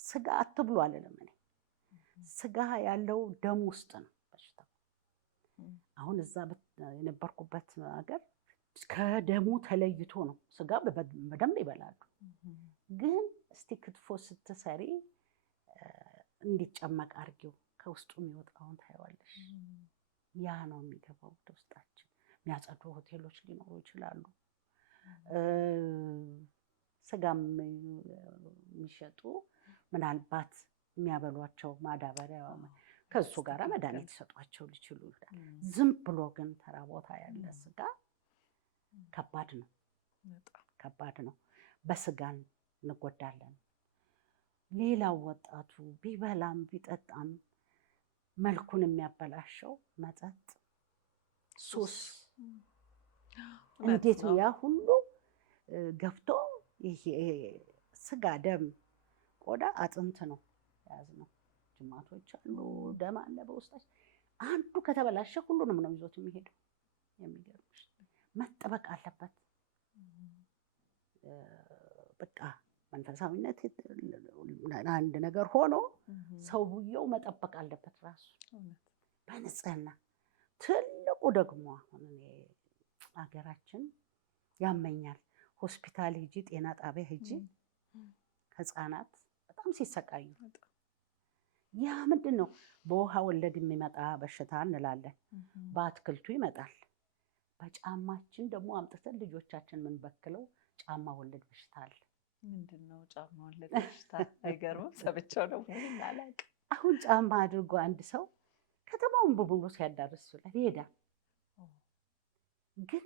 ስጋ አትብሉ አልልም እኔ። ስጋ ያለው ደም ውስጥ ነው በሽታው። አሁን እዛ የነበርኩበት ሀገር ከደሙ ተለይቶ ነው። ስጋ በደንብ ይበላሉ፣ ግን እስቲ ክትፎ ስትሰሪ እንዲጨመቅ አድርጊው፣ ከውስጡ የሚወጣውን ታይዋለሽ። ያ ነው የሚገባው ወደ ውስጣችን። የሚያጸዱ ሆቴሎች ሊኖሩ ይችላሉ፣ ስጋም የሚሸጡ ምናልባት የሚያበሏቸው ማዳበሪያ ከሱ ጋር መድኃኒት ይሰጧቸው ሊችሉ ይችላል። ዝም ብሎ ግን ተራ ቦታ ያለ ስጋ ከባድ ነው፣ ከባድ ነው። በስጋን እንጎዳለን። ሌላው ወጣቱ ቢበላም ቢጠጣም መልኩን የሚያበላሸው መጠጥ፣ ሱስ። እንዴት ነው ያ ሁሉ ገብቶ ይሄ ስጋ፣ ደም፣ ቆዳ፣ አጥንት ነው የያዝነው። ጅማቶች አሉ፣ ደም አለ በውስጣችን። አንዱ ከተበላሸ ሁሉንም ነው ይዞት የሚሄደው። የሚገርምሽ መጠበቅ አለበት። በቃ መንፈሳዊነት አንድ ነገር ሆኖ ሰውየው መጠበቅ አለበት ራሱ በንጽህና። ትልቁ ደግሞ አሁን ሀገራችን ያመኛል። ሆስፒታል ሂጂ፣ ጤና ጣቢያ ሂጂ፣ ህፃናት በጣም ሲሰቃዩ፣ ያ ምንድን ነው በውሃ ወለድ የሚመጣ በሽታ እንላለን። በአትክልቱ ይመጣል። በጫማችን ደግሞ አምጥተን ልጆቻችን የምንበክለው ጫማ ወለድ በሽታ አለ። ምንድን ነው ጫማ ወለድ በሽታ? አይገርምም? ሰብቻው ደግሞ አላውቅም። አሁን ጫማ አድርጎ አንድ ሰው ከተማውን በሙሉ ሲያዳርስ ይሄዳል። ግን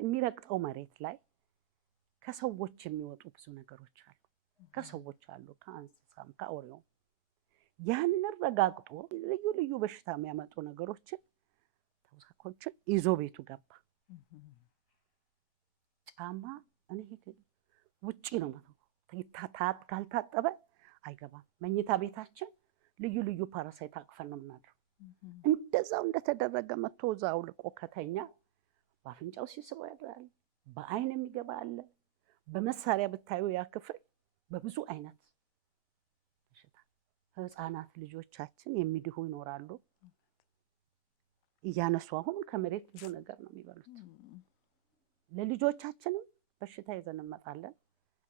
የሚረግጠው መሬት ላይ ከሰዎች የሚወጡ ብዙ ነገሮች አሉ። ከሰዎች አሉ፣ ከእንስሳም ከአውሬውም። ያንን ረጋግጦ ልዩ ልዩ በሽታ የሚያመጡ ነገሮችን ተውሳኮችን ይዞ ቤቱ ገባ። ጫማ እኔ ውጪ ነው ካልታጠበ አይገባም። መኝታ ቤታችን ልዩ ልዩ ፓራሳይት አቅፈን ነው የምናድረው። እንደዛው እንደተደረገ መጥቶ እዛ አውልቆ ከተኛ በአፍንጫው ሲስበው ያድራል። በአይን የሚገባ አለ። በመሳሪያ ብታዩ ያ ክፍል በብዙ አይነት በሽታ ህፃናት ልጆቻችን የሚድሁ ይኖራሉ። እያነሱ አሁን ከመሬት ብዙ ነገር ነው የሚበሉት። ለልጆቻችንም በሽታ ይዘን እንመጣለን።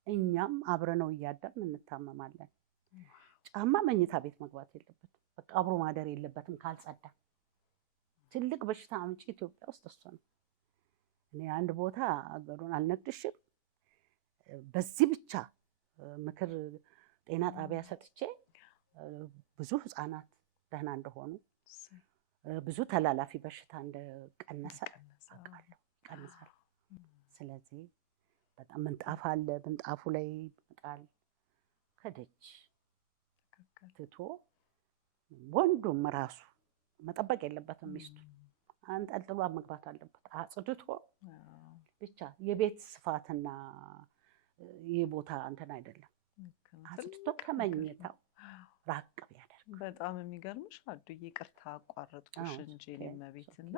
እኛም አብረነው እያደርን እንታመማለን። ጫማ መኝታ ቤት መግባት የለበትም። በቃ አብሮ ማደር የለበትም ካልጸዳ። ትልቅ በሽታ አምጪ ኢትዮጵያ ውስጥ እሱ ነው። እኔ አንድ ቦታ አገሩን አልነግድሽም፣ በዚህ ብቻ ምክር ጤና ጣቢያ ሰጥቼ ብዙ ህፃናት ደህና እንደሆኑ፣ ብዙ ተላላፊ በሽታ እንደቀነሰ አውቃለሁ። ይቀንሳል። ስለዚህ በጣም ምንጣፍ አለ፣ ምንጣፉ ላይ ይመጣል። ከደጅ ትቶ ወንዱም ራሱ መጠበቅ የለበትም። ሚስቱ አንጠልጥሎ መግባት አለበት። አጽድቶ ብቻ የቤት ስፋትና የቦታ እንትን አይደለም። አጽድቶ ከመኝታው ራቅ ቢያደርግ። በጣም የሚገርምሽ አዱዬ፣ ይቅርታ አቋረጥኩሽ እንጂ እኔም ቤትና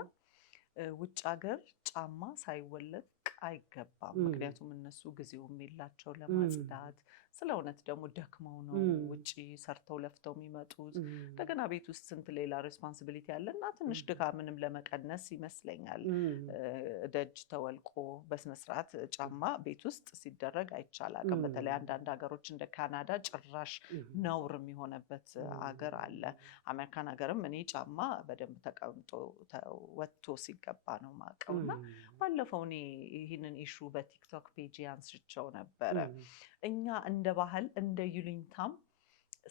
ውጭ ሀገር ጫማ ሳይወለቅ አይገባም። ምክንያቱም እነሱ ጊዜውም የላቸው ለማጽዳት። ስለ እውነት ደግሞ ደክመው ነው ውጭ ሰርተው ለፍተው የሚመጡት። እንደገና ቤት ውስጥ ስንት ሌላ ሬስፖንሲቢሊቲ አለ እና ትንሽ ድካምንም ለመቀነስ ይመስለኛል ደጅ ተወልቆ በስነስርዓት ጫማ ቤት ውስጥ ሲደረግ አይቻልም። በተለይ አንዳንድ ሀገሮች እንደ ካናዳ ጭራሽ ነውር የሚሆነበት ሀገር አለ። አሜሪካን ሀገርም እኔ ጫማ በደንብ ተቀምጦ ወጥቶ ሲገባ ነው የማውቀው። እና ባለፈው እኔ ይህንን ኢሹ በቲክቶክ ፔጅ አንስቼው ነበረ። እኛ እንደ ባህል እንደ ይሉኝታም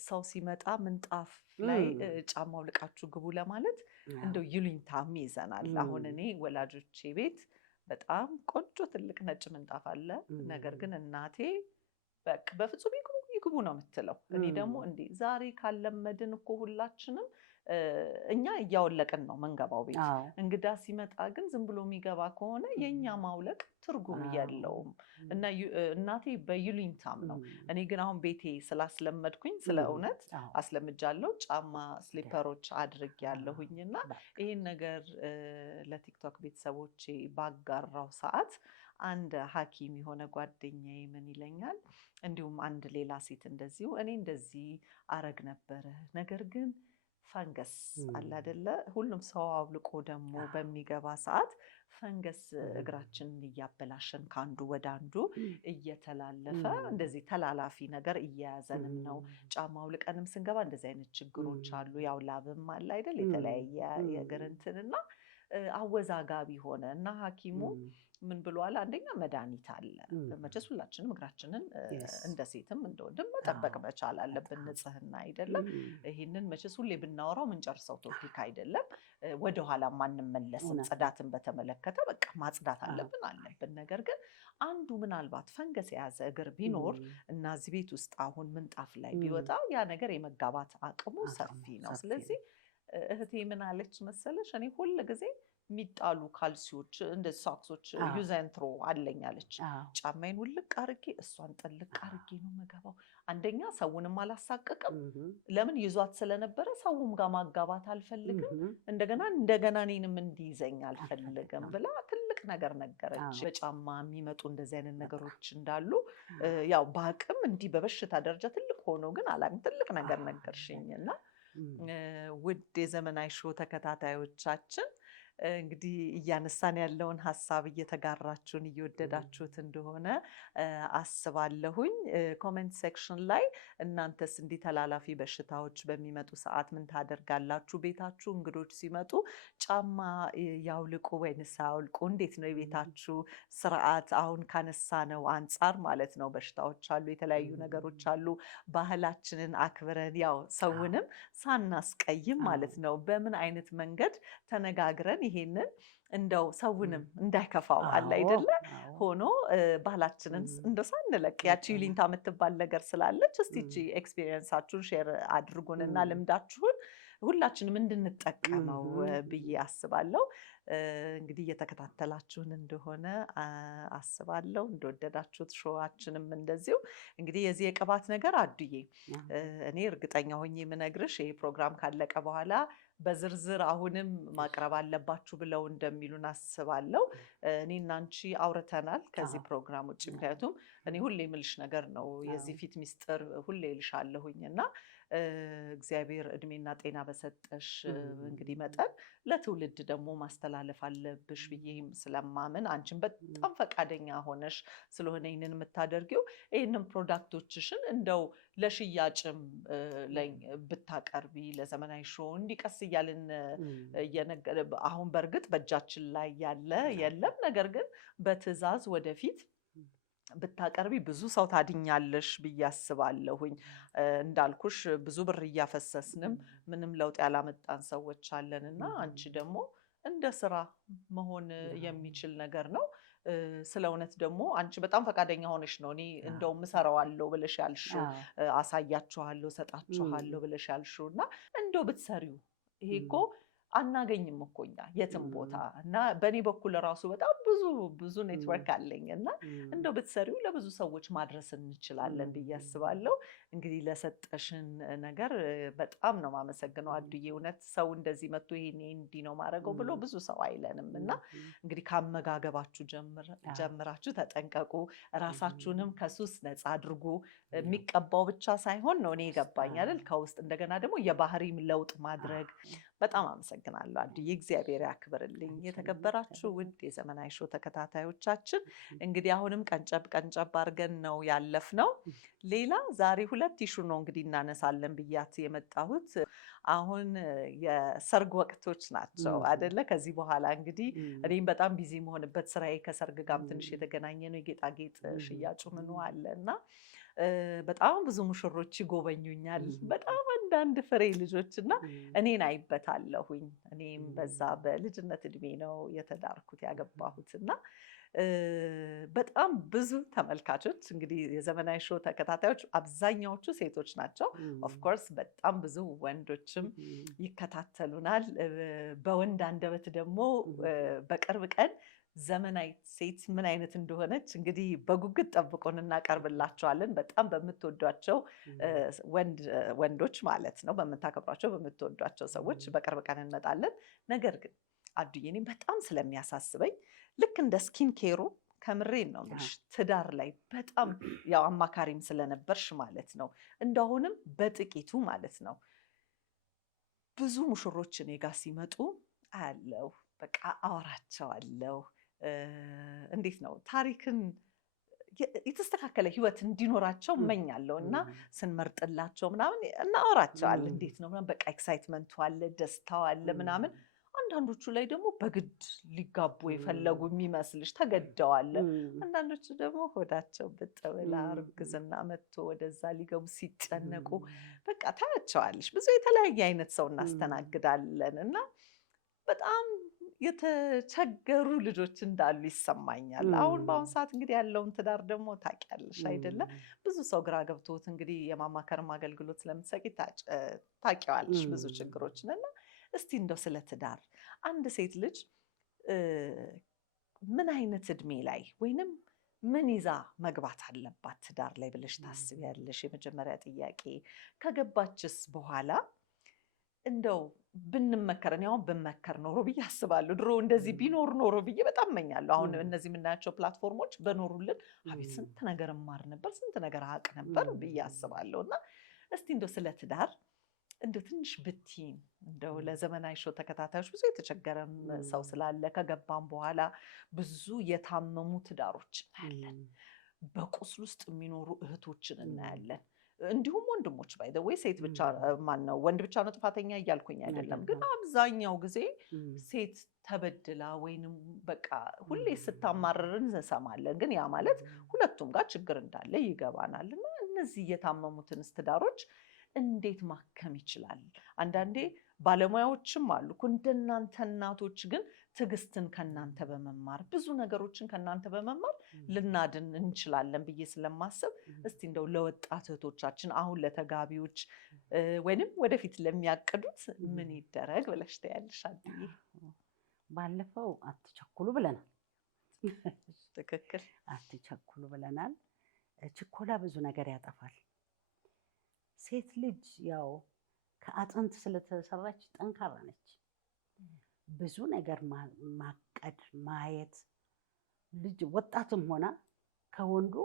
ሰው ሲመጣ ምንጣፍ ላይ ጫማ አውልቃችሁ ግቡ ለማለት እንደው ይሉኝታም ይዘናል። አሁን እኔ ወላጆቼ ቤት በጣም ቆንጆ ትልቅ ነጭ ምንጣፍ አለ። ነገር ግን እናቴ በቃ በፍጹም ይግቡ ነው የምትለው። እኔ ደግሞ እንዴ ዛሬ ካለመድን እኮ ሁላችንም እኛ እያወለቅን ነው መንገባው ቤት። እንግዳ ሲመጣ ግን ዝም ብሎ የሚገባ ከሆነ የኛ ማውለቅ ትርጉም የለውም እና እናቴ በይሉኝታም ነው። እኔ ግን አሁን ቤቴ ስላስለመድኩኝ ስለ እውነት አስለምጃለሁ። ጫማ ስሊፐሮች አድርጌያለሁኝና ይሄን ነገር ለቲክቶክ ቤተሰቦቼ ባጋራው ሰዓት አንድ ሐኪም የሆነ ጓደኛዬ ምን ይለኛል፣ እንዲሁም አንድ ሌላ ሴት እንደዚሁ እኔ እንደዚህ አረግ ነበረ፣ ነገር ግን ፈንገስ አለ አይደለ? ሁሉም ሰው አውልቆ ደግሞ በሚገባ ሰዓት ፈንገስ እግራችንን እያበላሸን ከአንዱ ወደ አንዱ እየተላለፈ እንደዚህ ተላላፊ ነገር እየያዘንም ነው። ጫማ አውልቀንም ስንገባ እንደዚህ አይነት ችግሮች አሉ። ያው ላብም አለ አይደል? የተለያየ የእግር እንትንና አወዛጋቢ ሆነ እና ሐኪሙ ምን ብሏል? አንደኛ መድኃኒት አለ። መቼስ ሁላችንም እግራችንን እንደ ሴትም እንደ ወንድም መጠበቅ መቻል አለብን። ንጽህና አይደለም ይህንን መቼስ ሁሌ ብናወራው ምንጨርሰው ቶፒክ አይደለም። ወደኋላ ማንመለስም። ጽዳትን በተመለከተ በቃ ማጽዳት አለብን። ነገር ግን አንዱ ምናልባት ፈንገስ የያዘ እግር ቢኖር እና እዚህ ቤት ውስጥ አሁን ምንጣፍ ላይ ቢወጣ ያ ነገር የመጋባት አቅሙ ሰፊ ነው። ስለዚህ እህቴ ምን አለች መሰለሽ? እኔ ሁል ጊዜ የሚጣሉ ካልሲዎች እንደ ሳክሶች ዩዝ ኤንድ ትሮ አለኝ አለች። ጫማዬን ውልቅ አርጌ እሷን ጥልቅ አርጌ ነው የምገባው። አንደኛ ሰውንም አላሳቀቅም። ለምን ይዟት ስለነበረ ሰውም ጋር ማጋባት አልፈልግም። እንደገና እኔንም እንዲይዘኝ አልፈልግም ብላ ትልቅ ነገር ነገረች። በጫማ የሚመጡ እንደዚህ አይነት ነገሮች እንዳሉ ያው በአቅም እንዲህ በበሽታ ደረጃ ትልቅ ሆኖ ግን አላውቅም። ትልቅ ነገር ነገርሽኝ እና ውድ የዘመናዊ ሾው ተከታታዮቻችን እንግዲህ እያነሳን ያለውን ሀሳብ እየተጋራችሁን እየወደዳችሁት እንደሆነ አስባለሁኝ። ኮሜንት ሴክሽን ላይ እናንተስ እንዲህ ተላላፊ በሽታዎች በሚመጡ ሰዓት ምን ታደርጋላችሁ? ቤታችሁ እንግዶች ሲመጡ ጫማ ያውልቁ ወይንስ አያውልቁ? እንዴት ነው የቤታችሁ ስርዓት? አሁን ካነሳነው አንጻር ማለት ነው። በሽታዎች አሉ፣ የተለያዩ ነገሮች አሉ። ባህላችንን አክብረን ያው ሰውንም ሳናስቀይም ማለት ነው በምን አይነት መንገድ ተነጋግረን ይሄንን እንደው ሰውንም እንዳይከፋው አለ አይደለ? ሆኖ ባህላችንን እንደው ሳንለቅ ያቺ ይሉኝታ የምትባል ነገር ስላለች እስቲ እቺ ኤክስፒሪየንሳችሁን ሼር አድርጉንና ልምዳችሁን ሁላችንም እንድንጠቀመው ብዬ አስባለሁ። እንግዲህ እየተከታተላችሁን እንደሆነ አስባለሁ፣ እንደወደዳችሁት ሾዋችንም እንደዚሁ። እንግዲህ የዚህ የቅባት ነገር አዱዬ እኔ እርግጠኛ ሆኜ የምነግርሽ ይሄ ፕሮግራም ካለቀ በኋላ በዝርዝር አሁንም ማቅረብ አለባችሁ ብለው እንደሚሉን አስባለሁ። እኔና አንቺ አውርተናል ከዚህ ፕሮግራም ውጭ። ምክንያቱም እኔ ሁሌ የምልሽ ነገር ነው የዚህ ፊት ሚስጥር ሁሌ እልሻለሁኝ እና እግዚአብሔር እድሜና ጤና በሰጠሽ እንግዲህ መጠን ለትውልድ ደግሞ ማስተላለፍ አለብሽ ብዬም ስለማምን አንቺን በጣም ፈቃደኛ ሆነሽ ስለሆነ ይህንን የምታደርጊው ይህንን ፕሮዳክቶችሽን እንደው ለሽያጭም ብታቀርቢ ለዘመናዊ ሾው እንዲቀስ እያልን አሁን በእርግጥ በእጃችን ላይ ያለ የለም። ነገር ግን በትዕዛዝ ወደፊት ብታቀርቢ ብዙ ሰው ታድኛለሽ ብዬ አስባለሁኝ። እንዳልኩሽ ብዙ ብር እያፈሰስንም ምንም ለውጥ ያላመጣን ሰዎች አለን እና አንቺ ደግሞ እንደ ስራ መሆን የሚችል ነገር ነው። ስለ እውነት ደግሞ አንቺ በጣም ፈቃደኛ ሆነሽ ነው እኔ እንደውም እሰራዋለሁ ብለሽ ያልሽው፣ አሳያችኋለሁ፣ እሰጣችኋለሁ ብለሽ ያልሽው እና እንደው ብትሰሪው ይሄ እኮ አናገኝም እኮ እኛ የትም ቦታ እና በእኔ በኩል ራሱ በጣም ብዙ ኔትወርክ አለኝ እና እንደው ብትሰሪው ለብዙ ሰዎች ማድረስ እንችላለን ብዬ አስባለሁ። እንግዲህ ለሰጠሽን ነገር በጣም ነው የማመሰግነው አዱዬ። እውነት ሰው እንደዚህ መጥቶ ይሄኔ እንዲህ ነው ማድረገው ብሎ ብዙ ሰው አይለንም እና እንግዲህ ካመጋገባችሁ ጀምራችሁ ተጠንቀቁ፣ ራሳችሁንም ከሱስ ነፃ አድርጉ። የሚቀባው ብቻ ሳይሆን ነው እኔ የገባኝ አይደል ከውስጥ እንደገና ደግሞ የባህሪም ለውጥ ማድረግ። በጣም አመሰግናለሁ አዱዬ፣ እግዚአብሔር ያክብርልኝ። የተከበራችሁ ውድ የዘመናዊ ሾው ተከታታዮቻችን እንግዲህ አሁንም ቀንጨብ አድርገን ነው ያለፍነው። ሌላ ዛሬ 2 ኢሹ ነው እንግዲህ እናነሳለን ብያት የመጣሁት። አሁን የሰርግ ወቅቶች ናቸው አይደለ? ከዚህ በኋላ እንግዲህ እኔም በጣም ቢዚ መሆንበት ስራዬ ከሰርግ ጋርም ትንሽ የተገናኘ ነው። የጌጣጌጥ ሽያጩ ምኑ አለ እና በጣም ብዙ ሙሽሮች ይጎበኙኛል። በጣም አንዳንድ ፍሬ ልጆች እና እኔን አይበታለሁኝ። እኔም በዛ በልጅነት እድሜ ነው የተዳርኩት ያገባሁት እና በጣም ብዙ ተመልካቾች እንግዲህ የዘመናዊ ሾው ተከታታዮች አብዛኛዎቹ ሴቶች ናቸው። ኦፍኮርስ በጣም ብዙ ወንዶችም ይከታተሉናል። በወንድ አንደበት ደግሞ በቅርብ ቀን ዘመናዊ ሴት ምን አይነት እንደሆነች እንግዲህ በጉጉት ጠብቆን እናቀርብላቸዋለን። በጣም በምትወዷቸው ወንዶች ማለት ነው፣ በምታከብሯቸው በምትወዷቸው ሰዎች በቅርብ ቀን እንመጣለን። ነገር ግን አዱዬ እኔም በጣም ስለሚያሳስበኝ ልክ እንደ ስኪን ኬሩ ከምሬን ነው የምልሽ ትዳር ላይ በጣም ያው አማካሪም ስለነበርሽ ማለት ነው እንደአሁንም በጥቂቱ ማለት ነው ብዙ ሙሽሮች እኔ ጋር ሲመጡ አያለው፣ በቃ አወራቸዋለሁ። እንዴት ነው ታሪክን የተስተካከለ ህይወት እንዲኖራቸው እመኛለሁ እና ስንመርጥላቸው ምናምን እናወራቸዋለን። እንዴት ነው በቃ ኤክሳይትመንቱ አለ፣ ደስታው አለ ምናምን። አንዳንዶቹ ላይ ደግሞ በግድ ሊጋቡ የፈለጉ የሚመስልሽ ተገደዋል። አንዳንዶቹ ደግሞ ሆዳቸው ብጥ ብላ እርግዝና መጥቶ ወደዛ ሊገቡ ሲጨነቁ በቃ ታያቸዋለሽ። ብዙ የተለያየ አይነት ሰው እናስተናግዳለን እና በጣም የተቸገሩ ልጆች እንዳሉ ይሰማኛል። አሁን በአሁኑ ሰዓት እንግዲህ ያለውን ትዳር ደግሞ ታውቂያለሽ አይደለም? ብዙ ሰው ግራ ገብቶት እንግዲህ የማማከርም አገልግሎት ስለምትሰቂ ታውቂዋለሽ ብዙ ችግሮችን እና እስቲ እንደው ስለ ትዳር አንድ ሴት ልጅ ምን አይነት እድሜ ላይ ወይንም ምን ይዛ መግባት አለባት ትዳር ላይ ብለሽ ታስቢያለሽ? የመጀመሪያ ጥያቄ። ከገባችስ በኋላ እንደው ብንመከር፣ እኔ አሁን ብመከር ኖሮ ብዬ አስባለሁ። ድሮ እንደዚህ ቢኖር ኖሮ ብዬ በጣም እመኛለሁ። አሁን እነዚህ የምናያቸው ፕላትፎርሞች በኖሩልን አቤት ስንት ነገር እማር ነበር፣ ስንት ነገር አውቅ ነበር ብዬ አስባለሁ። እና እስቲ እንደው ስለ ትዳር እንደው ትንሽ ብትይን፣ እንደው ለዘመናዊ ሾው ተከታታዮች ብዙ የተቸገረም ሰው ስላለ ከገባም በኋላ ብዙ የታመሙ ትዳሮች እናያለን። በቁስል ውስጥ የሚኖሩ እህቶችን እናያለን። እንዲሁም ወንድሞች ባይ ዘ ወይ ሴት ብቻ ማነው ወንድ ብቻ ነው ጥፋተኛ እያልኩኝ አይደለም፣ ግን አብዛኛው ጊዜ ሴት ተበድላ ወይንም በቃ ሁሌ ስታማርርን እንሰማለን። ግን ያ ማለት ሁለቱም ጋር ችግር እንዳለ ይገባናል። እና እነዚህ የታመሙትን ትዳሮች እንዴት ማከም ይችላል? አንዳንዴ ባለሙያዎችም አሉ እኮ እንደናንተ እናቶች ግን ትዕግስትን ከናንተ በመማር ብዙ ነገሮችን ከናንተ በመማር ልናድን እንችላለን ብዬ ስለማስብ እስቲ እንደው ለወጣት እህቶቻችን አሁን ለተጋቢዎች ወይንም ወደፊት ለሚያቅዱት ምን ይደረግ ብለሽ ትያለሽ? ባለፈው አትቸኩሉ ብለናል። ትክክል፣ አትቸኩሉ ብለናል። ችኮላ ብዙ ነገር ያጠፋል። ሴት ልጅ ያው ከአጥንት ስለተሰራች ጠንካራ ነች። ብዙ ነገር ማቀድ ማየት፣ ልጅ ወጣትም ሆና ከወንዱ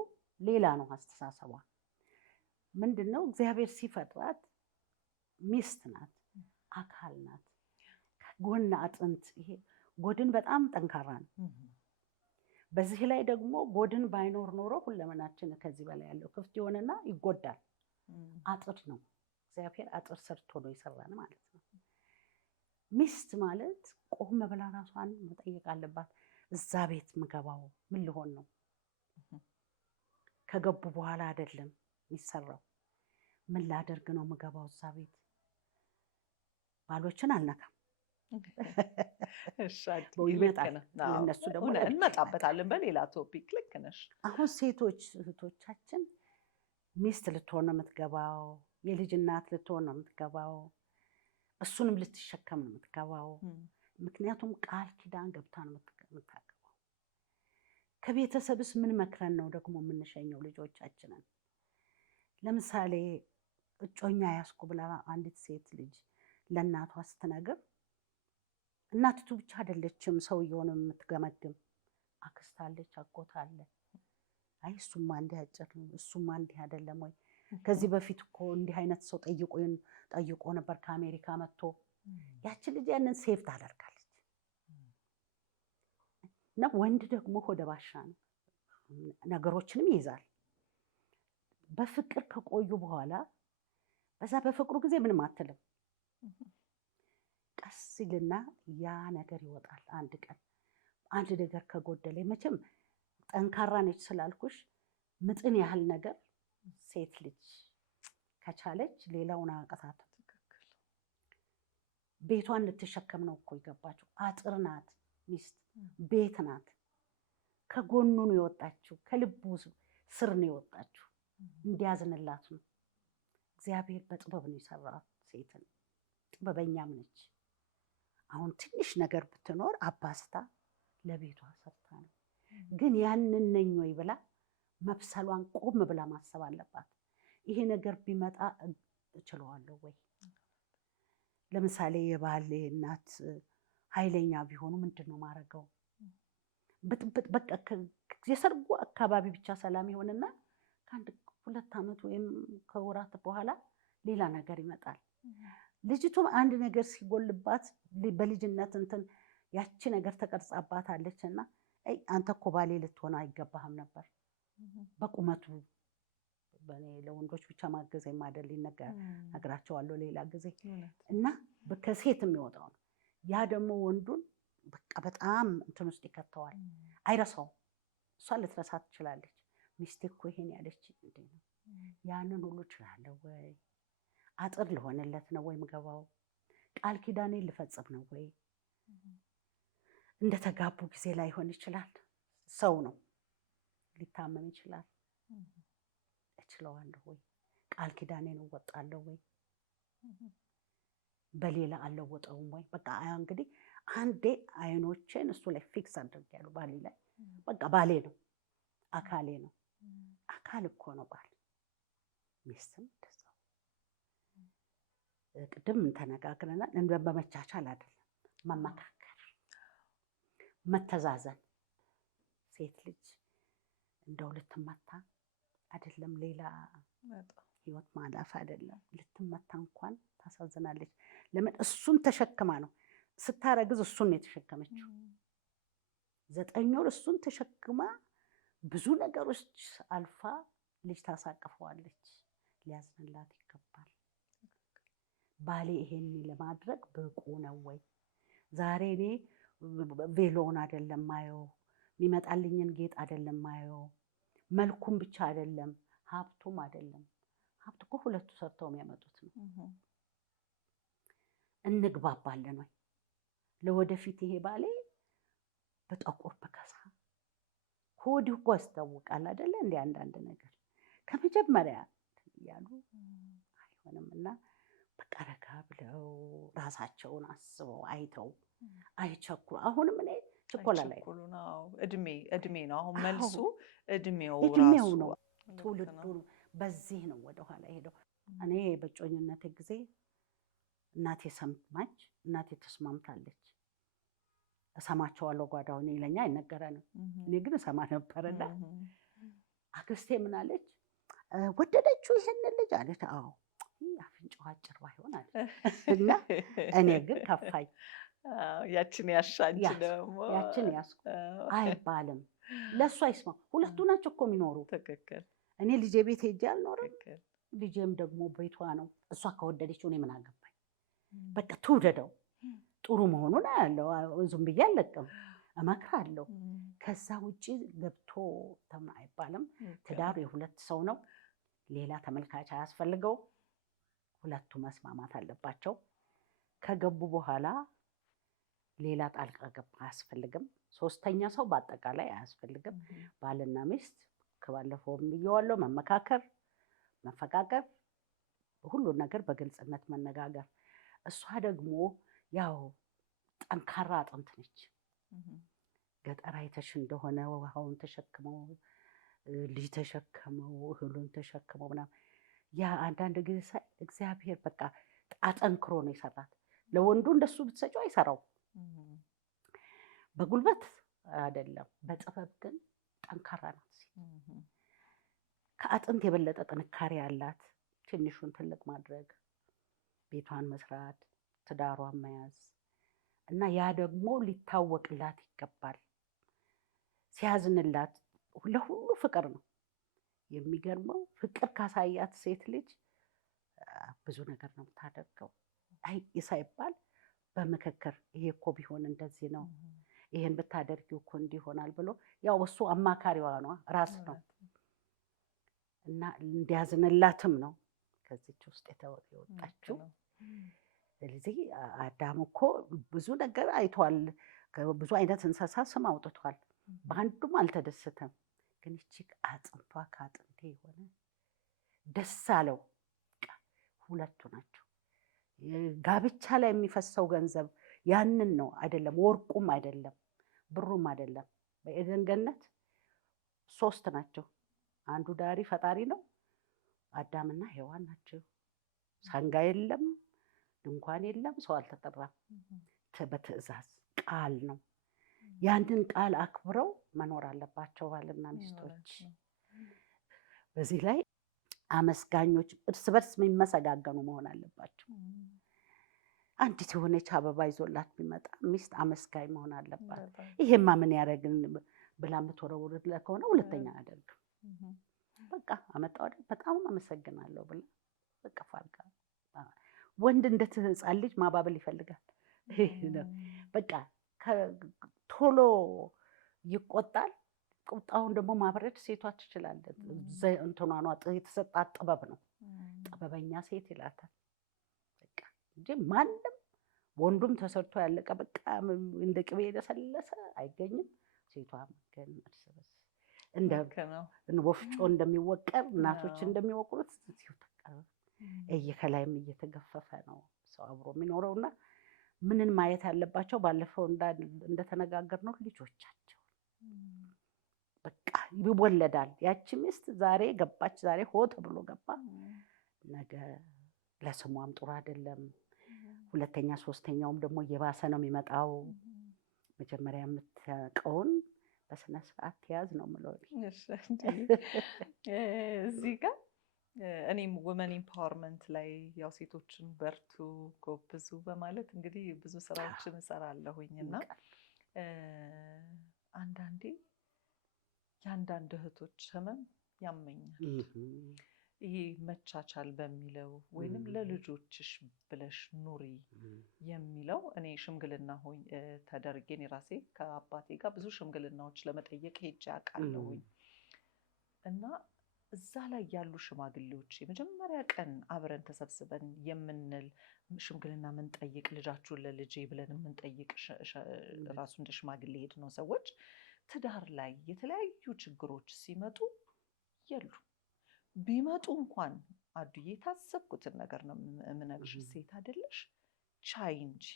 ሌላ ነው አስተሳሰቧ። ምንድነው እግዚአብሔር ሲፈጥራት ሚስት ናት፣ አካል ናት። ከጎን አጥንት፣ ይሄ ጎድን በጣም ጠንካራ ነው። በዚህ ላይ ደግሞ ጎድን ባይኖር ኖሮ ሁለመናችን ከዚህ በላይ ያለው ክፍት ይሆንና ይጎዳል። አጥር ነው እግዚአብሔር አጥር ሰርቶ ነው የሰራን ማለት ነው። ሚስት ማለት ቆም ብላ ራሷን መጠየቅ አለባት። እዛ ቤት ምገባው ምን ልሆን ነው? ከገቡ በኋላ አይደለም የሚሰራው። ምን ላደርግ ነው ምገባው እዛ ቤት? ባሎችን አልነካም። እነሱ ደግሞ እንመጣበታለን በሌላ ቶፒክ። ልክ ነሽ። አሁን ሴቶች እህቶቻችን ሚስት ልትሆን ነው የምትገባው፣ የልጅ እናት ልትሆን ነው የምትገባው፣ እሱንም ልትሸከም ነው የምትገባው። ምክንያቱም ቃል ኪዳን ገብታ ነው የምታገባው። ከቤተሰብስ ምን መክረን ነው ደግሞ የምንሸኘው ልጆቻችንን? ለምሳሌ እጮኛ ያስኩ ብላ አንዲት ሴት ልጅ ለእናቷ ስትነግር፣ እናቲቱ ብቻ አይደለችም ሰውየውን የምትገመግም፣ አክስት አለች፣ አጎት አለ። አይ እሱማ እንዲህ አጭር ነው፣ እሱማ እንዲህ አይደለም ወይ? ከዚህ በፊት እኮ እንዲህ አይነት ሰው ጠይቆ ነበር ከአሜሪካ መጥቶ። ያቺ ልጅ ያንን ሴፍ ታደርጋለች። እና ወንድ ደግሞ ሆደ ባሻ ነው፣ ነገሮችንም ይይዛል። በፍቅር ከቆዩ በኋላ በዛ በፍቅሩ ጊዜ ምንም አትልም። ቀስ ይልና ያ ነገር ይወጣል። አንድ ቀን አንድ ነገር ከጎደለ መቼም ጠንካራ ነች ስላልኩሽ ምጥን ያህል ነገር ሴት ልጅ ከቻለች ሌላውን አያቅታትም። ቤቷን ልትሸከም ነው እኮ የገባችው። አጥር ናት ሚስት፣ ቤት ናት። ከጎኑ ነው የወጣችው፣ ከልቡ ስር ነው የወጣችው። እንዲያዝንላት ነው። እግዚአብሔር በጥበብ ነው የሰራት ሴትን፣ ጥበበኛም ነች። አሁን ትንሽ ነገር ብትኖር አባስታ ለቤቷ ሰርታ ነው። ግን ያንን ነኝ ወይ ብላ መብሰሏን ቆም ብላ ማሰብ አለባት። ይሄ ነገር ቢመጣ እችለዋለሁ ወይ? ለምሳሌ የባሌ እናት ኃይለኛ ቢሆኑ ምንድን ነው ማድረገው? ብጥብጥ በቃ የሰርጉ አካባቢ ብቻ ሰላም ይሆንና ከአንድ 2 ዓመት ወይም ከወራት በኋላ ሌላ ነገር ይመጣል። ልጅቱም አንድ ነገር ሲጎልባት በልጅነት እንትን ያቺ ነገር ተቀርጻባታለች እና አንተ እኮ ባሌ ልትሆን አይገባህም ነበር። በቁመቱ በኔ ለወንዶች ብቻ ማገዝ የማይደል ነግራቸዋለሁ ሌላ ጊዜ እና ከሴት የሚወጣው ነው። ያ ደግሞ ወንዱን በቃ በጣም እንትን ውስጥ ይከተዋል። አይረሳውም። እሷ ልትረሳ ትችላለች። ሚስቴ እኮ ይሄን ያለች እንዴ ነው። ያንን ሁሉ እችላለሁ ወይ? አጥር ልሆንለት ነው ወይ ምገባው? ቃል ኪዳኔን ልፈጽም ነው ወይ? እንደተጋቡ ጊዜ ላይሆን ይችላል። ሰው ነው፣ ሊታመም ይችላል። እችለዋለሁ ወይ? ቃል ኪዳኔን እወጣለሁ ወይ? በሌላ አልለወጠውም ወይ? በቃ እንግዲህ አንዴ አይኖቼን እሱ ላይ ፊክስ አድርጌያለሁ። ባሌ ላይ በቃ ባሌ ነው፣ አካሌ ነው። አካል እኮ ነው ባል። ሚስትም እንደዛው። ቅድም ተነጋግረናል። በመቻቻል አይደለም፣ መመካከር፣ መተዛዘን። ሴት ልጅ እንደው ልትመታ አይደለም ሌላ ህይወት ማላፍ አይደለም፣ ልትመታ እንኳን ታሳዝናለች። ለምን? እሱን ተሸክማ ነው ስታረግዝ፣ እሱን ነው የተሸከመችው። 9 ወር እሱን ተሸክማ ብዙ ነገሮች አልፋ ልጅ ታሳቅፈዋለች። ሊያዝንላት ይገባል። ባሌ ይሄን ለማድረግ ብቁ ነው ወይ? ዛሬ እኔ ቬሎውን አይደለም ማየው፣ የሚመጣልኝን ጌጥ አይደለም ማየው፣ መልኩም ብቻ አይደለም፣ ሀብቱም አይደለም። ሀብት እኮ ሁለቱ ሰርተው የሚያመጡት ነው። እንግባባለን ወይ? ለወደፊት ይሄ ባሌ በጠቁር በከሳ ከወዲሁ እኮ ያስታውቃል አይደለ? እንደ አንዳንድ ነገር ከመጀመሪያ እያሉ አይሆንም። እና በቃ ረጋ ብለው ራሳቸውን አስበው አይተው አይቸኩሉ። አሁንም እኔ ችኮላ ላይ እድሜ ነው አሁን መልሱ። እድሜው ነው። ትውልዱ በዚህ ነው ወደኋላ ሄደው። እኔ በጮኝነት ጊዜ እናቴ ሰማች፣ እናቴ ተስማምታለች። እሰማቸዋለሁ ጓዳውን ይለኛ አይነገረንም። እኔ ግን እሰማ ነበርና አክስቴ ምን አለች? ወደደችው ይሄንን ልጅ አለች። አዎ አፍንጫው አጭር ባይሆን አለ እና እኔ ግን ከፋኝ። ያችን ያሻንች ደግሞ ያችን ያስኩ አይባልም። ለእሱ አይስማ። ሁለቱ ናቸው እኮ የሚኖሩ። ትክክል። እኔ ልጄ ቤት ሄጄ አልኖርም፣ ልጄም ደግሞ ቤቷ ነው። እሷ ከወደደችው እኔ ምን አገባኝ? በቃ ትውደደው። ጥሩ መሆኑን አያለው። ዝም ብዬ አልለቅም፣ እመክራለሁ። ከዛ ውጭ ገብቶ አይባልም። ትዳር የሁለት ሰው ነው። ሌላ ተመልካች አያስፈልገው። ሁለቱ መስማማት አለባቸው። ከገቡ በኋላ ሌላ ጣልቃ ገባ አያስፈልግም። 3ኛ ሰው በአጠቃላይ አያስፈልግም። ባልና ሚስት ከባለፈውም ብየዋለሁ፣ መመካከር፣ መፈቃቀር፣ ሁሉን ነገር በግልጽነት መነጋገር። እሷ ደግሞ ያው ጠንካራ አጥንት ነች። ገጠር አይተሽ እንደሆነ ውሃውን ተሸክመው ልጅ ተሸክመው እህሉን ተሸክመው ምናምን ያ አንዳንድ ጊዜ ሳይ እግዚአብሔር በቃ አጠንክሮ ነው የሰራት። ለወንዱ እንደሱ ብትሰጪው አይሰራው። በጉልበት አይደለም፣ በጥበብ ግን ጠንካራ ናት። ከአጥንት የበለጠ ጥንካሬ ያላት፣ ትንሹን ትልቅ ማድረግ፣ ቤቷን መስራት፣ ትዳሯን መያዝ እና ያ ደግሞ ሊታወቅላት ይገባል። ሲያዝንላት ለሁሉ ፍቅር ነው። የሚገርመው ፍቅር ካሳያት ሴት ልጅ ብዙ ነገር ነው የምታደርገው። አይ ሳይባል በምክክር ይሄ እኮ ቢሆን እንደዚህ ነው፣ ይሄን ብታደርጊው እኮ እንዲሆናል ብሎ ያው እሱ አማካሪዋ ነው፣ ራስ ነው። እና እንዲያዝንላትም ነው ከዚች ውስጥ የወጣችው። ስለዚህ አዳም እኮ ብዙ ነገር አይቷል፣ ብዙ አይነት እንስሳ ስም አውጥቷል፣ በአንዱም አልተደሰተም። ግን እቺ አጥንቷ ከአጥንቴ የሆነ ደስ አለው። ሁለቱ ናቸው። ጋብቻ ላይ የሚፈሰው ገንዘብ ያንን ነው አይደለም፣ ወርቁም አይደለም፣ ብሩም አይደለም። በኤደን ገነት 3 ናቸው። አንዱ ዳሪ ፈጣሪ ነው፣ አዳምና ሔዋን ናቸው። ሰንጋ የለም፣ ድንኳን የለም፣ ሰው አልተጠራም። በትዕዛዝ ቃል ነው። ያንን ቃል አክብረው መኖር አለባቸው ባልና ሚስቶች። በዚህ ላይ አመስጋኞች፣ እርስ በርስ የሚመሰጋገኑ መሆን አለባቸው። አንዲት የሆነች አበባ ይዞላት ቢመጣ ሚስት አመስጋኝ መሆን አለባት። ይሄማ ምን ያደርግን ብላ የምትወረውርለት ከሆነ ሁለተኛ አያደርግም። በቃ አመጣው አይደል በጣም አመሰግናለሁ ብላ በቃ ፋልጋ። ወንድ እንደ ሕፃን ልጅ ማባበል ይፈልጋል። በቃ ቶሎ ይቆጣል። ቁጣውን ደግሞ ማብረድ ሴቷ ትችላለች። እንትኗ የተሰጣት ጥበብ ነው። ጥበበኛ ሴት ይላታል። በቃ እንጂ ማንም ወንዱም ተሰርቶ ያለቀ በቃ እንደ ቅቤ የለሰለሰ አይገኝም። ሴቷ ግን እርስ በርስ እንደ ወፍጮ እንደሚወቀር እናቶች እንደሚወቅሩት ከላይም እየተገፈፈ ነው ሰው አብሮ የሚኖረውና ምንን ማየት ያለባቸው ባለፈው እንደተነጋገርነው ልጆቻቸው በቃ ይወለዳል። ያቺ ሚስት ዛሬ ገባች፣ ዛሬ ሆ ተብሎ ገባ፣ ነገ ለስሟም ጥሩ አይደለም። ሁለተኛ ሶስተኛውም ደግሞ እየባሰ ነው የሚመጣው። መጀመሪያ የምታውቀውን በስነ ስርዓት ትያዝ ነው የምለው። እዚህ ጋር እኔም ውመን ኢምፓወርመንት ላይ ያው ሴቶችን በርቱ ጎብዙ በማለት እንግዲህ ብዙ ስራዎችን እሰራለሁኝ እና አንዳንዴ የአንዳንድ እህቶች ህመም ያመኛል። ይሄ መቻቻል በሚለው ወይንም ለልጆችሽ ብለሽ ኑሪ የሚለው እኔ ሽምግልና ተደርጌ እኔ ራሴ ከአባቴ ጋር ብዙ ሽምግልናዎች ለመጠየቅ ሄጄ አውቃለሁኝ እና እዛ ላይ ያሉ ሽማግሌዎች የመጀመሪያ ቀን አብረን ተሰብስበን የምንል ሽምግልና ምንጠይቅ ልጃችሁን ለልጄ ብለን የምንጠይቅ ራሱ እንደ ሽማግሌ ሄድ ነው ሰዎች ትዳር ላይ የተለያዩ ችግሮች ሲመጡ የሉ ቢመጡ እንኳን አዱዬ የታዘብኩትን ነገር ነው የምነግርሽ። ሴት አይደለሽ ቻይ እንጂ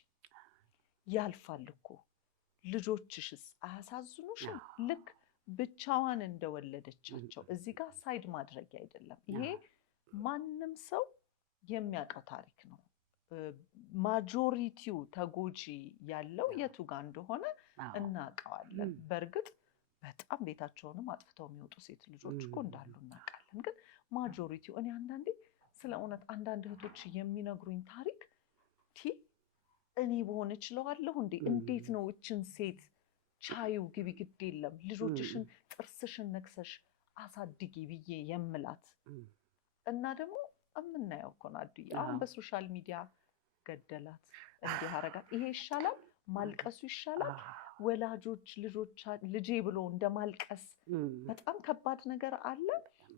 ያልፋል እኮ ልጆችሽስ አያሳዝኑሽም? ልክ ብቻዋን እንደወለደቻቸው እዚህ ጋር ሳይድ ማድረግ አይደለም። ይሄ ማንም ሰው የሚያውቀው ታሪክ ነው። ማጆሪቲው ተጎጂ ያለው የቱ ጋር እንደሆነ እናውቀዋለን። በእርግጥ በጣም ቤታቸውንም አጥፍተው የሚወጡ ሴት ልጆች እኮ እንዳሉ እናውቃለን። ግን ማጆሪቲው እኔ አንዳንዴ ስለ እውነት አንዳንድ እህቶች የሚነግሩኝ ታሪክ እኔ በሆነ እችለዋለሁ እንዴ? እንዴት ነው እችን ሴት ቻዩ ግቢ ግድ የለም ልጆችሽን ጥርስሽን ነክሰሽ አሳድጊ ብዬ የምላት እና ደግሞ የምናየው እኮ ነው አዱዬ። አሁን በሶሻል ሚዲያ ገደላት እንዲህ አረጋት። ይሄ ይሻላል? ማልቀሱ ይሻላል? ወላጆች ልጄ ብሎ እንደማልቀስ በጣም ከባድ ነገር አለ።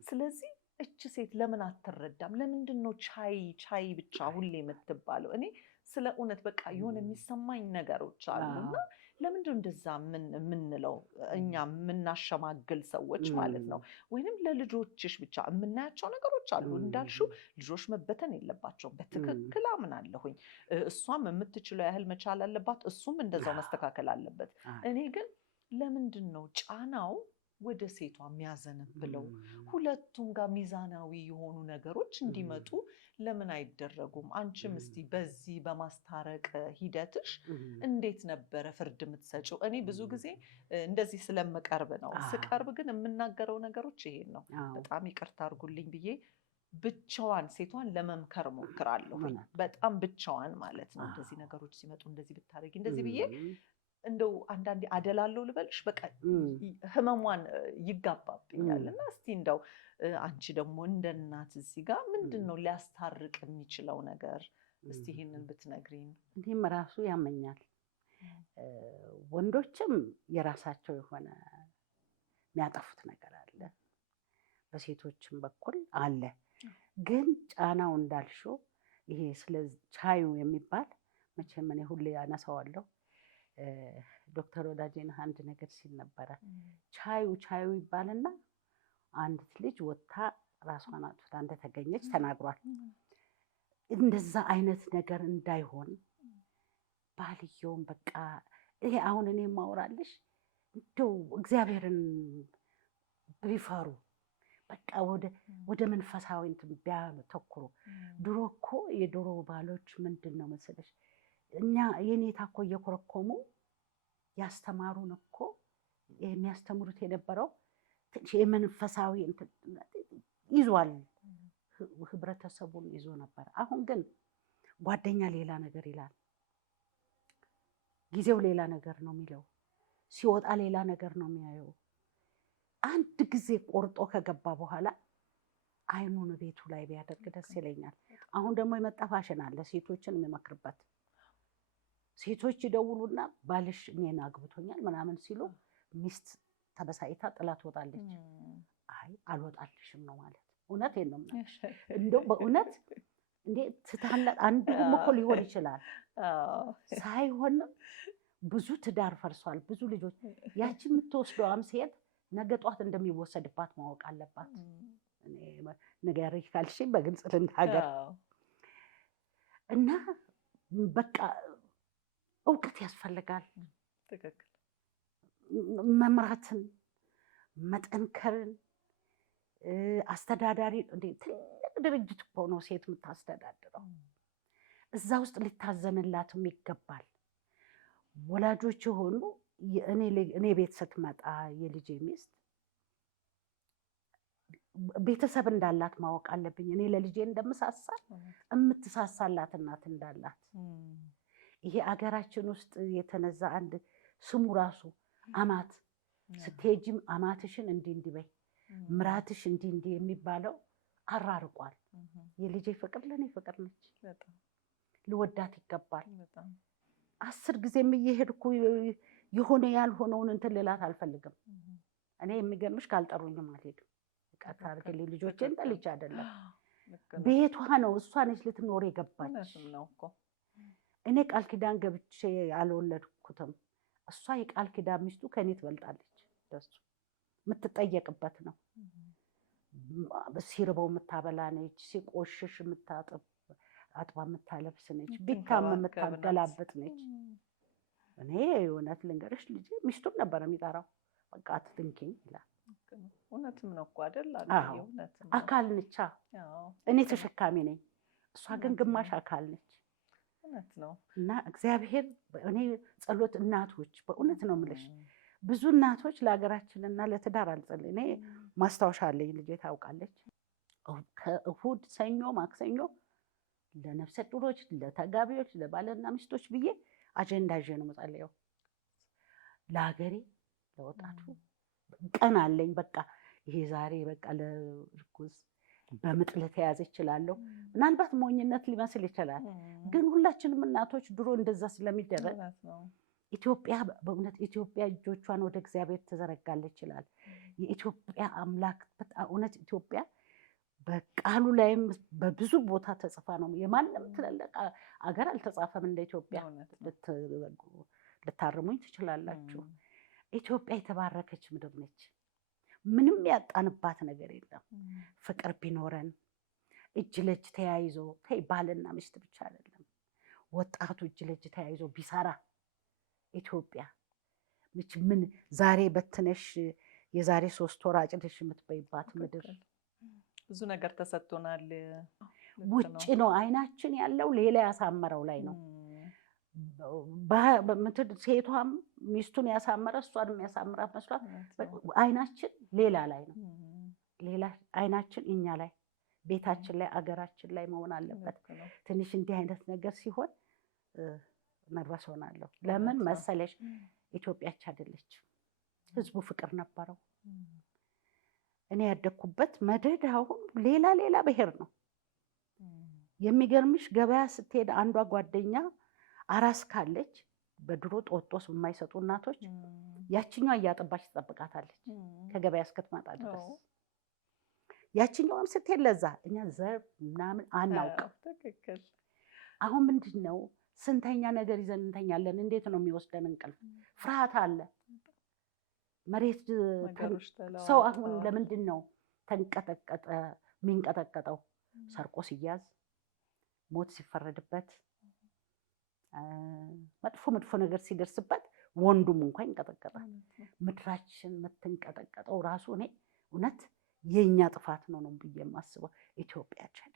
ስለዚህ እች ሴት ለምን አትረዳም? ለምንድን ነው ቻይ ብቻ ሁሌ የምትባለው? እኔ ስለ እውነት በቃ የሆነ የሚሰማኝ ነገሮች አሉና ለምንድን ነው እንደዛ የምንለው? እኛ የምናሸማግል ሰዎች ማለት ነው። ወይንም ለልጆችሽ ብቻ የምናያቸው ነገሮች አሉ። እንዳልሽው ልጆች መበተን የለባቸውም። በትክክል አምናለሁኝ። እሷም የምትችለው ያህል መቻል አለባት፣ እሱም እንደዛው መስተካከል አለበት። እኔ ግን ለምንድን ነው ጫናው ወደ ሴቷ የሚያዘነብለው? ሁለቱም ጋር ሚዛናዊ የሆኑ ነገሮች እንዲመጡ ለምን አይደረጉም? አንቺም እስቲ በዚህ በማስታረቅ ሂደትሽ እንዴት ነበረ ፍርድ የምትሰጪው? እኔ ብዙ ጊዜ እንደዚህ ስለምቀርብ ነው። ስቀርብ ግን የምናገረው ነገሮች ይሄን ነው። በጣም ይቅርታ አድርጉልኝ ብዬ ብቻዋን ሴቷን ለመምከር ሞክራለሁ። በጣም ብቻዋን ማለት ነው። እንደዚህ ነገሮች ሲመጡ እንደዚህ ብታደርጊ እንደዚህ ብዬ እንደው አንዳንዴ አደላለው ልበልሽ፣ በቃ ህመሟን ይጋባብኛል። እና እስቲ እንደው አንቺ ደግሞ እንደ እናት እዚህ ጋር ምንድን ነው ሊያስታርቅ የሚችለው ነገር? እስቲ ይህንን ብትነግሪኝ። እኔም ራሱ ያመኛል። ወንዶችም የራሳቸው የሆነ የሚያጠፉት ነገር አለ። በሴቶችም በኩል አለ። ግን ጫናው እንዳልሽው ይሄ ስለ ቻዩ የሚባል መቼም እኔ ሁሌ ያነሳዋለሁ። ዶክተር ወዳጄነህ አንድ ነገር ሲል ነበረ። ቻዩ ይባልና አንዲት ልጅ ወጥታ ራሷን አጥፍታ እንደተገኘች ተናግሯል። እንደዛ አይነት ነገር እንዳይሆን ባልየውም በቃ ይሄ አሁን እኔ የማወራልሽ እንደው እግዚአብሔርን ቢፈሩ በቃ ወደ መንፈሳዊ እንትን ቢያተኩሩ። ድሮ እኮ የድሮ ባሎች ምንድን ነው መሰለሽ እኛ የኔታ እኮ እየኮረኮሙ ያስተማሩን እኮ የሚያስተምሩት የነበረው የመንፈሳዊ ይዟል፣ ህብረተሰቡን ይዞ ነበር። አሁን ግን ጓደኛ ሌላ ነገር ይላል፣ ጊዜው ሌላ ነገር ነው የሚለው፣ ሲወጣ ሌላ ነገር ነው የሚያየው። አንድ ጊዜ ቆርጦ ከገባ በኋላ አይኑን ቤቱ ላይ ቢያደርግ ደስ ይለኛል። አሁን ደግሞ የመጣ ፋሽን አለ ሴቶችን የሚመክርበት። ሴቶች ይደውሉና ባልሽ እኔን አግብቶኛል ምናምን ሲሉ ሚስት ተበሳይታ ጥላ ትወጣለች። አይ አልወጣልሽም ነው ማለት። እውነቴን ነው እንደው በእውነት እንዴ ትታለቅ አንዱም እኮ ሊሆን ይችላል ሳይሆንም ብዙ ትዳር ፈርሷል። ብዙ ልጆች ያቺ የምትወስደዋም ሴት ነገ ጧት እንደሚወሰድባት ማወቅ አለባት። ንገሪኝ ካልሽኝ በግልጽ ልናገር እና በቃ እውቀት ያስፈልጋል። ትክክል። መምራትን፣ መጠንከርን፣ አስተዳዳሪ ትልቅ ድርጅት እኮ ነው ሴት የምታስተዳድረው። እዛ ውስጥ ሊታዘንላትም ይገባል። ወላጆች የሆኑ እኔ ቤት ስትመጣ የልጄ ሚስት ቤተሰብ እንዳላት ማወቅ አለብኝ። እኔ ለልጄ እንደምሳሳ የምትሳሳላት እናት እንዳላት። ይሄ አገራችን ውስጥ የተነዛ አንድ ስሙ ራሱ አማት፣ ስትሄጂም አማትሽን እንዲህ በይ፣ ምራትሽ እንዲህ የሚባለው አራርቋል። የልጄ ፍቅር ለእኔ ፍቅር ነች። ልወዳት ይገባል። 10 ጊዜም እየሄድኩ የሆነ ያልሆነውን እንትን ልላት አልፈልግም። እኔ የሚገርምሽ ካልጠሩኝም አልሄድም። ቀጥታ አድርገልኝ ልጆቼን ጠልቼ አይደለም። ቤቷ ነው፣ እሷ ነች ልትኖር የገባች። እኔ ቃል ኪዳን ገብቼ አልወለድኩትም። እሷ የቃል ኪዳን ሚስቱ ከእኔ ትበልጣለች። ደሱ የምትጠየቅበት ነው። ሲርበው የምታበላ ነች፣ ሲቆሽሽ የምታጥብ አጥባ የምታለብስ ነች፣ ቢታመም የምታገላብጥ ነች። እኔ እውነት ልንገርሽ ልጄ ሚስቱን ነበረ የሚጠራው። በቃ አትንኪኝ ይላል። እውነትም ነው እኮ አይደል? አካል ነች። እኔ ተሸካሚ ነኝ፣ እሷ ግን ግማሽ አካል ነች። እውነት ነው። እና እግዚአብሔር እኔ ጸሎት እናቶች በእውነት ነው የምልሽ ብዙ እናቶች ለሀገራችንና ለትዳር አልጸልይ። እኔ ማስታወሻ አለኝ፣ ልጄ ታውቃለች። ከእሁድ ሰኞ፣ ማክሰኞ ለነፍሰ ጡሮች፣ ለተጋቢዎች፣ ለባልና ሚስቶች ብዬ አጀንዳ ይዤ ነው የምጸልየው። ለሀገሬ ለወጣቱ ቀን አለኝ። በቃ ይሄ ዛሬ በቃ ለርጉዝ በምጥ ለተያዘ ይችላለሁ። ምናልባት ሞኝነት ሊመስል ይችላል፣ ግን ሁላችንም እናቶች ድሮ እንደዛ ስለሚደረግ ኢትዮጵያ በእውነት ኢትዮጵያ እጆቿን ወደ እግዚአብሔር ትዘረጋለች ይችላል የኢትዮጵያ አምላክ። በጣም እውነት ኢትዮጵያ በቃሉ ላይም በብዙ ቦታ ተጽፋ ነው። የማንም ትልልቅ አገር አልተጻፈም እንደ ኢትዮጵያ። ልታርሙኝ ትችላላችሁ። ኢትዮጵያ የተባረከች ምድር ነች። ምንም ያጣንባት ነገር የለም። ፍቅር ቢኖረን እጅ ለእጅ ተያይዞ ባልና ሚስት ብቻ አይደለም፣ ወጣቱ እጅ ለእጅ ተያይዞ ቢሰራ ኢትዮጵያ ምን ዛሬ በትነሽ የዛሬ 3 ወር አጭደሽ የምትበይባት ምድር። ብዙ ነገር ተሰጥቶናል። ውጭ ነው አይናችን ያለው፣ ሌላ ያሳመረው ላይ ነው። ሴቷም ሚስቱን ያሳመረ እሷንም ያሳምራት መስሏት አይናችን ሌላ ላይ ነው። ሌላ አይናችን እኛ ላይ፣ ቤታችን ላይ፣ አገራችን ላይ መሆን አለበት። ትንሽ እንዲህ አይነት ነገር ሲሆን ነርቨስ ሆናለሁ። ለምን መሰለሽ? ኢትዮጵያች አይደለች፣ ህዝቡ ፍቅር ነበረው። እኔ ያደግኩበት መደዳውን ሌላ ብሔር ነው። የሚገርምሽ ገበያ ስትሄድ አንዷ ጓደኛ አራስ ካለች በድሮ ጦጦስ የማይሰጡ እናቶች ያችኛዋ እያጠባች ትጠብቃታለች ከገበያ እስክትመጣ ድረስ። ያችኛውም ስትሄድ ለዛ እኛ ዘር ምናምን አናውቅም። ትክክል። አሁን ምንድን ነው ስንተኛ ነገር ይዘን እንተኛለን? እንዴት ነው የሚወስደን እንቅልፍ? ፍርሃት አለ። መሬት ሰው አሁን ለምንድን ነው ተንቀጠቀጠ የሚንቀጠቀጠው? ሰርቆ ሲያዝ፣ ሞት ሲፈረድበት፣ መጥፎ ነገር ሲደርስበት ወንዱም እንኳን ይንቀጠቀጣል። ምድራችን የምትንቀጠቀጠው ራሱ እኔ እውነት የኛ ጥፋት ነው ብዬ የማስበው። ኢትዮጵያችን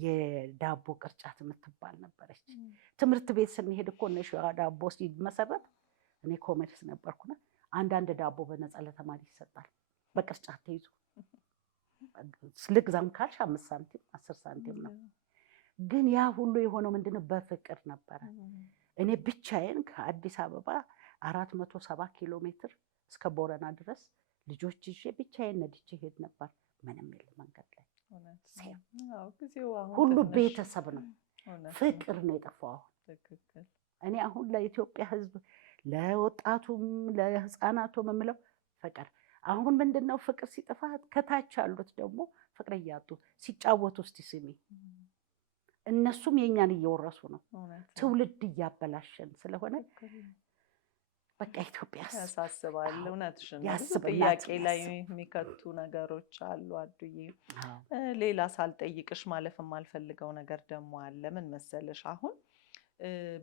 የዳቦ ቅርጫት የምትባል ነበረች። ትምህርት ቤት ስንሄድ እኮ እነ ሸዋ ዳቦ ሲመሰረት እኔ ኮሜርስ ነበርኩና አንዳንድ ዳቦ በነፃ ለተማሪ ይሰጣል። በቅርጫት ተይዞ ልግዛም ካልሽ 5 ሳንቲም 10 ሳንቲም ነው። ግን ያ ሁሉ የሆነው ምንድነው? በፍቅር ነበረ። እኔ ብቻዬን ከአዲስ አበባ 470 ኪሎ ሜትር እስከ ቦረና ድረስ ልጆች ይዤ ብቻዬን ነድቼ ሄድ ነበር። ምንም የለም መንገድ ላይ ሁሉ ቤተሰብ ነው። ፍቅር ነው የጠፋው። እኔ አሁን ለኢትዮጵያ ሕዝብ ለወጣቱም ለህፃናቱም የምለው ፍቅር። አሁን ምንድነው ፍቅር ሲጠፋ ከታች ያሉት ደግሞ ፍቅር እያጡ ሲጫወቱ እስቲ ስሚ፣ እነሱም የኛን እየወረሱ ነው። ትውልድ እያበላሸን ስለሆነ በቃ ኢትዮጵያ ያሳስባል። እውነትሽን ጥያቄ ላይ የሚከቱ ነገሮች አሉ አዱዬ። ሌላ ሳልጠይቅሽ ማለፍ የማልፈልገው ነገር ደግሞ አለ። ምን መሰለሽ፣ አሁን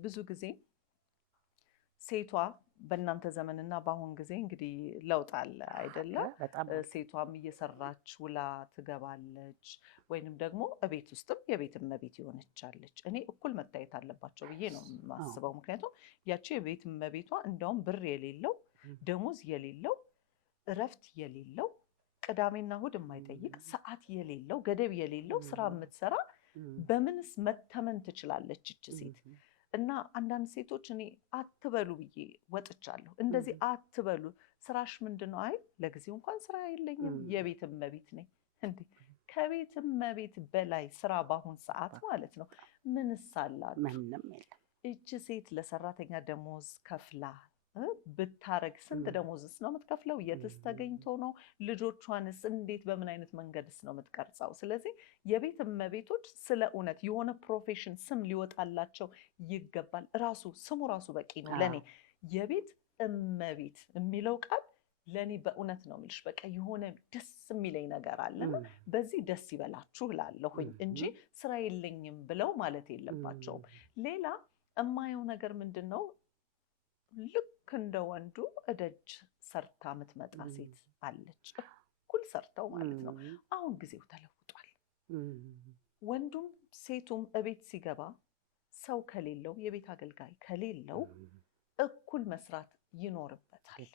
ብዙ ጊዜ ሴቷ በእናንተ ዘመንና በአሁን ጊዜ እንግዲህ ለውጥ አለ አይደለም? ሴቷም እየሰራች ውላ ትገባለች፣ ወይንም ደግሞ እቤት ውስጥም የቤት እመቤት የሆነቻለች። እኔ እኩል መታየት አለባቸው ብዬ ነው የማስበው። ምክንያቱም ያቺ የቤት እመቤቷ እንደውም ብር የሌለው ደሞዝ የሌለው እረፍት የሌለው ቅዳሜና እሑድ የማይጠይቅ ሰዓት የሌለው ገደብ የሌለው ስራ የምትሰራ በምንስ መተመን ትችላለች እች ሴት? እና አንዳንድ ሴቶች እኔ አትበሉ ብዬ ወጥቻለሁ። እንደዚህ አትበሉ፣ ስራሽ ምንድነው? አይ ለጊዜው እንኳን ስራ የለኝም የቤት እመቤት ነኝ። እንዴ ከቤት እመቤት በላይ ስራ በአሁን ሰዓት ማለት ነው ምንስ አላችሁ? ምንም የለም። እቺ ሴት ለሰራተኛ ደሞዝ ከፍላ ብታረግ ስንት ደሞዝስ ነው የምትከፍለው? የትስ ተገኝቶ ነው? ልጆቿንስ እንዴት በምን አይነት መንገድስ ነው የምትቀርጸው? ስለዚህ የቤት እመቤቶች ስለ እውነት የሆነ ፕሮፌሽን ስም ሊወጣላቸው ይገባል። ራሱ ስሙ ራሱ በቂ ነው ለኔ። የቤት እመቤት የሚለው ቃል ለኔ በእውነት ነው የምልሽ፣ በቃ የሆነ ደስ የሚለኝ ነገር አለና በዚህ ደስ ይበላችሁ እላለሁኝ እንጂ ስራ የለኝም ብለው ማለት የለባቸውም። ሌላ እማየው ነገር ምንድን ነው፣ ልክ እንደ ወንዱ እደጅ ሰርታ የምትመጣ ሴት አለች። እኩል ሰርተው ማለት ነው። አሁን ጊዜው ተለውጧል። ወንዱም ሴቱም እቤት ሲገባ ሰው ከሌለው የቤት አገልጋይ ከሌለው እኩል መስራት ይኖርበታል።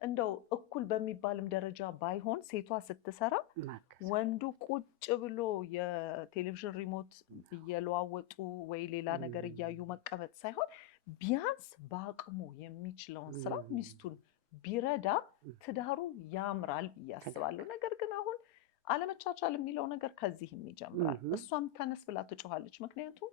እንደው እኩል በሚባልም ደረጃ ባይሆን ሴቷ ስትሰራ ወንዱ ቁጭ ብሎ የቴሌቪዥን ሪሞት እየለዋወጡ ወይ ሌላ ነገር እያዩ መቀመጥ ሳይሆን ቢያንስ በአቅሙ የሚችለውን ስራ ሚስቱን ቢረዳ ትዳሩ ያምራል ብዬ አስባለሁ። ነገር ግን አሁን አለመቻቻል የሚለው ነገር ከዚህም ይጀምራል። እሷም ተነስ ብላ ትጮኻለች። ምክንያቱም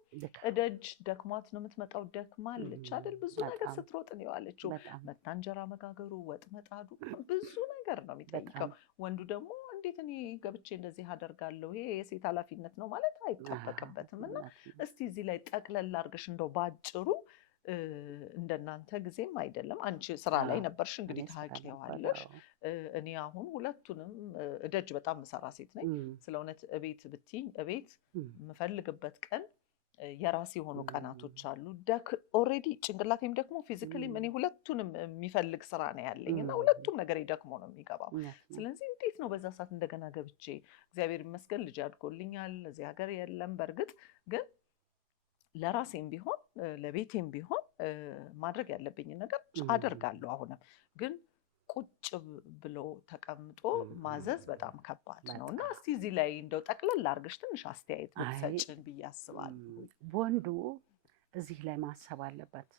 እደጅ ደክሟት ነው የምትመጣው። ደክማለች አይደል? ብዙ ነገር ስትሮጥ ነው የዋለችው። መታ እንጀራ መጋገሩ፣ ወጥ መጣዱ ብዙ ነገር ነው የሚጠይቀው። ወንዱ ደግሞ እንዴት እኔ ገብቼ እንደዚህ አደርጋለሁ ይሄ የሴት ኃላፊነት ነው ማለት አይጠበቅበትም። እና እስቲ እዚህ ላይ ጠቅለል አድርገሽ እንደው ባጭሩ እንደናንተ ጊዜም አይደለም፣ አንቺ ስራ ላይ ነበርሽ እንግዲህ ታውቂዋለሽ። እኔ አሁን ሁለቱንም እደጅ በጣም ምሰራ ሴት ነኝ። ስለ እውነት እቤት ብትይኝ እቤት የምፈልግበት ቀን የራሴ የሆኑ ቀናቶች አሉ። ኦልሬዲ ጭንቅላቴም ደግሞ ፊዚካሊም እኔ ሁለቱንም የሚፈልግ ስራ ነው ያለኝ እና ሁለቱም ነገር ደክሞ ነው የሚገባው። ስለዚህ እንዴት ነው በዛ ሰዓት እንደገና ገብቼ፣ እግዚአብሔር ይመስገን ልጅ አድጎልኛል። እዚህ ሀገር የለም በእርግጥ ግን ለራሴም ቢሆን ለቤቴም ቢሆን ማድረግ ያለብኝን ነገር አደርጋለሁ። አሁንም ግን ቁጭ ብሎ ተቀምጦ ማዘዝ በጣም ከባድ ነው እና እስቲ እዚህ ላይ እንደው ጠቅለል አድርገሽ ትንሽ አስተያየት ብትሰጭን ብዬ አስባለሁ። ወንዱ እዚህ ላይ ማሰብ አለበት።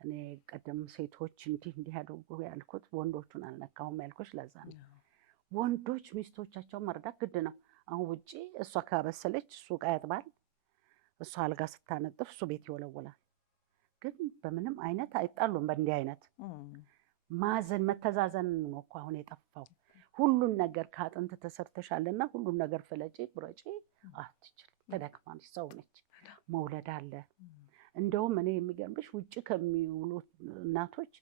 እኔ ቀደም ሴቶች እንዲህ ያድርጉ ያልኩት ወንዶቹን አልነካሁም ያልኩሽ ለዛ ነው። ወንዶች ሚስቶቻቸውን መርዳት ግድ ነው። አሁን ውጪ እሷ ካበሰለች እሱ ዕቃ ያጥባል፣ እሷ አልጋ ስታነጥፍ እሱ ቤት ይወለውላል። ግን በምንም አይነት አይጣሉም። በእንዲህ አይነት ማዘን መተዛዘን ነው እኮ አሁን የጠፋው። ሁሉን ነገር ከአጥንት ተሰርተሻልና ሁሉን ነገር ፍለጪ ቁረጪ አትችልም። ተደክማለች፣ ሰው ነች፣ መውለድ አለ። እንደውም እኔ የሚገርምሽ ውጭ ከሚውሉት እናቶች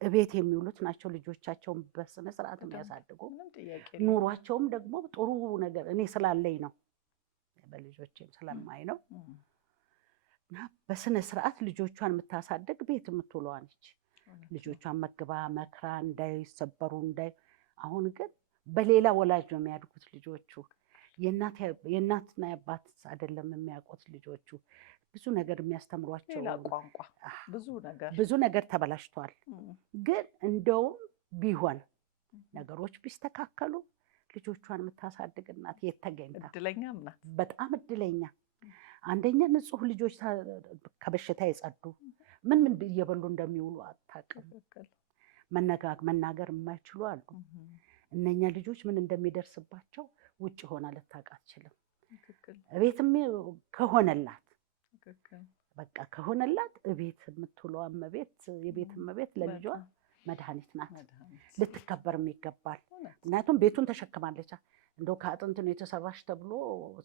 እቤት የሚውሉት ናቸው ልጆቻቸውን በስነ ስርዓት የሚያሳድጉ። ኑሯቸውም ደግሞ ጥሩ ነገር እኔ ስላለኝ ነው፣ በልጆቼም ስለማይ ነው። እና በስነ ስርዓት ልጆቿን የምታሳድግ ቤት የምትውለዋ ነች። ልጆቿን መግባ መክራ እንዳይሰበሩ አሁን ግን በሌላ ወላጅ ነው የሚያድጉት ልጆቹ። የእናትና የአባት አይደለም የሚያውቁት ልጆቹ። ብዙ ነገር የሚያስተምሯቸው ቋንቋ ብዙ ነገር ተበላሽቷል። ግን እንደውም ቢሆን ነገሮች ቢስተካከሉ ልጆቿን የምታሳድግ እናት የት ተገኝታ? እድለኛም ናት፣ በጣም እድለኛ። አንደኛ ንጹህ ልጆች፣ ከበሽታ የጸዱ ምን እየበሉ እንደሚውሉ አታውቅም። መናገር የማይችሉ አሉ። እነኛ ልጆች ምን እንደሚደርስባቸው ውጭ ሆና ልታውቅ አትችልም። እቤትም ከሆነላት በቃ ከሆነላት እቤት የምትውለው የቤት እመቤት ለልጇ መድኃኒት ናት። ልትከበርም ይገባል። ምክንያቱም ቤቱን ተሸክማለች። እንደው ከአጥንት ነው የተሰራሽ ተብሎ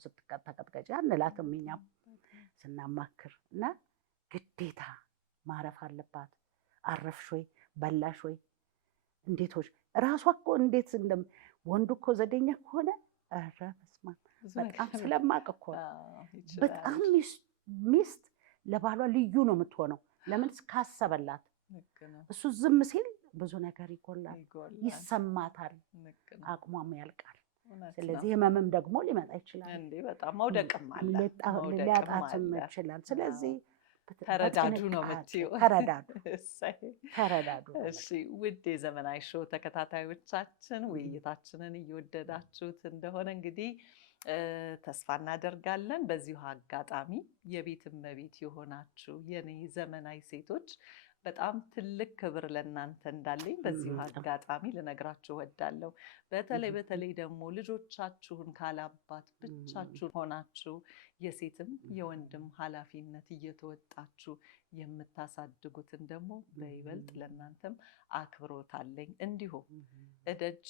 ስትቀጥቀጭ አንላትም እኛም ስናማክር። እና ግዴታ ማረፍ አለባት። አረፍሽ ወይ በላሽ ወይ እንዴት ሆሽ? እራሷ እኮ እንዴት ወንዱ እኮ ዘደኛ ከሆነ ኧረ በስመ አብ በጣም ስለማቅ እኮ በጣም ሚስት ለባሏ ልዩ ነው የምትሆነው። ለምን ካሰበላት። እሱ ዝም ሲል ብዙ ነገር ይጎላል፣ ይሰማታል፣ አቅሟም ያልቃል። ስለዚህ ህመምም ደግሞ ሊመጣ ይችላል። በጣም መውደቅም አለ፣ ሊያጣትም ይችላል። ስለዚህ ተረዳዱ ነው የምትይው። ተረዳዱ። እሺ ውድ የዘመናዊ ሾው ተከታታዮቻችን ውይይታችንን እየወደዳችሁት እንደሆነ እንግዲህ ተስፋ እናደርጋለን። በዚሁ አጋጣሚ የቤት እመቤት የሆናችሁ የኔ ዘመናዊ ሴቶች በጣም ትልቅ ክብር ለእናንተ እንዳለኝ በዚሁ አጋጣሚ ልነግራችሁ እወዳለሁ። በተለይ ደግሞ ልጆቻችሁን ካላባት ብቻችሁን ሆናችሁ የሴትም የወንድም ኃላፊነት እየተወጣችሁ የምታሳድጉትን ደግሞ በይበልጥ ለእናንተም አክብሮት አለኝ። እንዲሁም እደጅ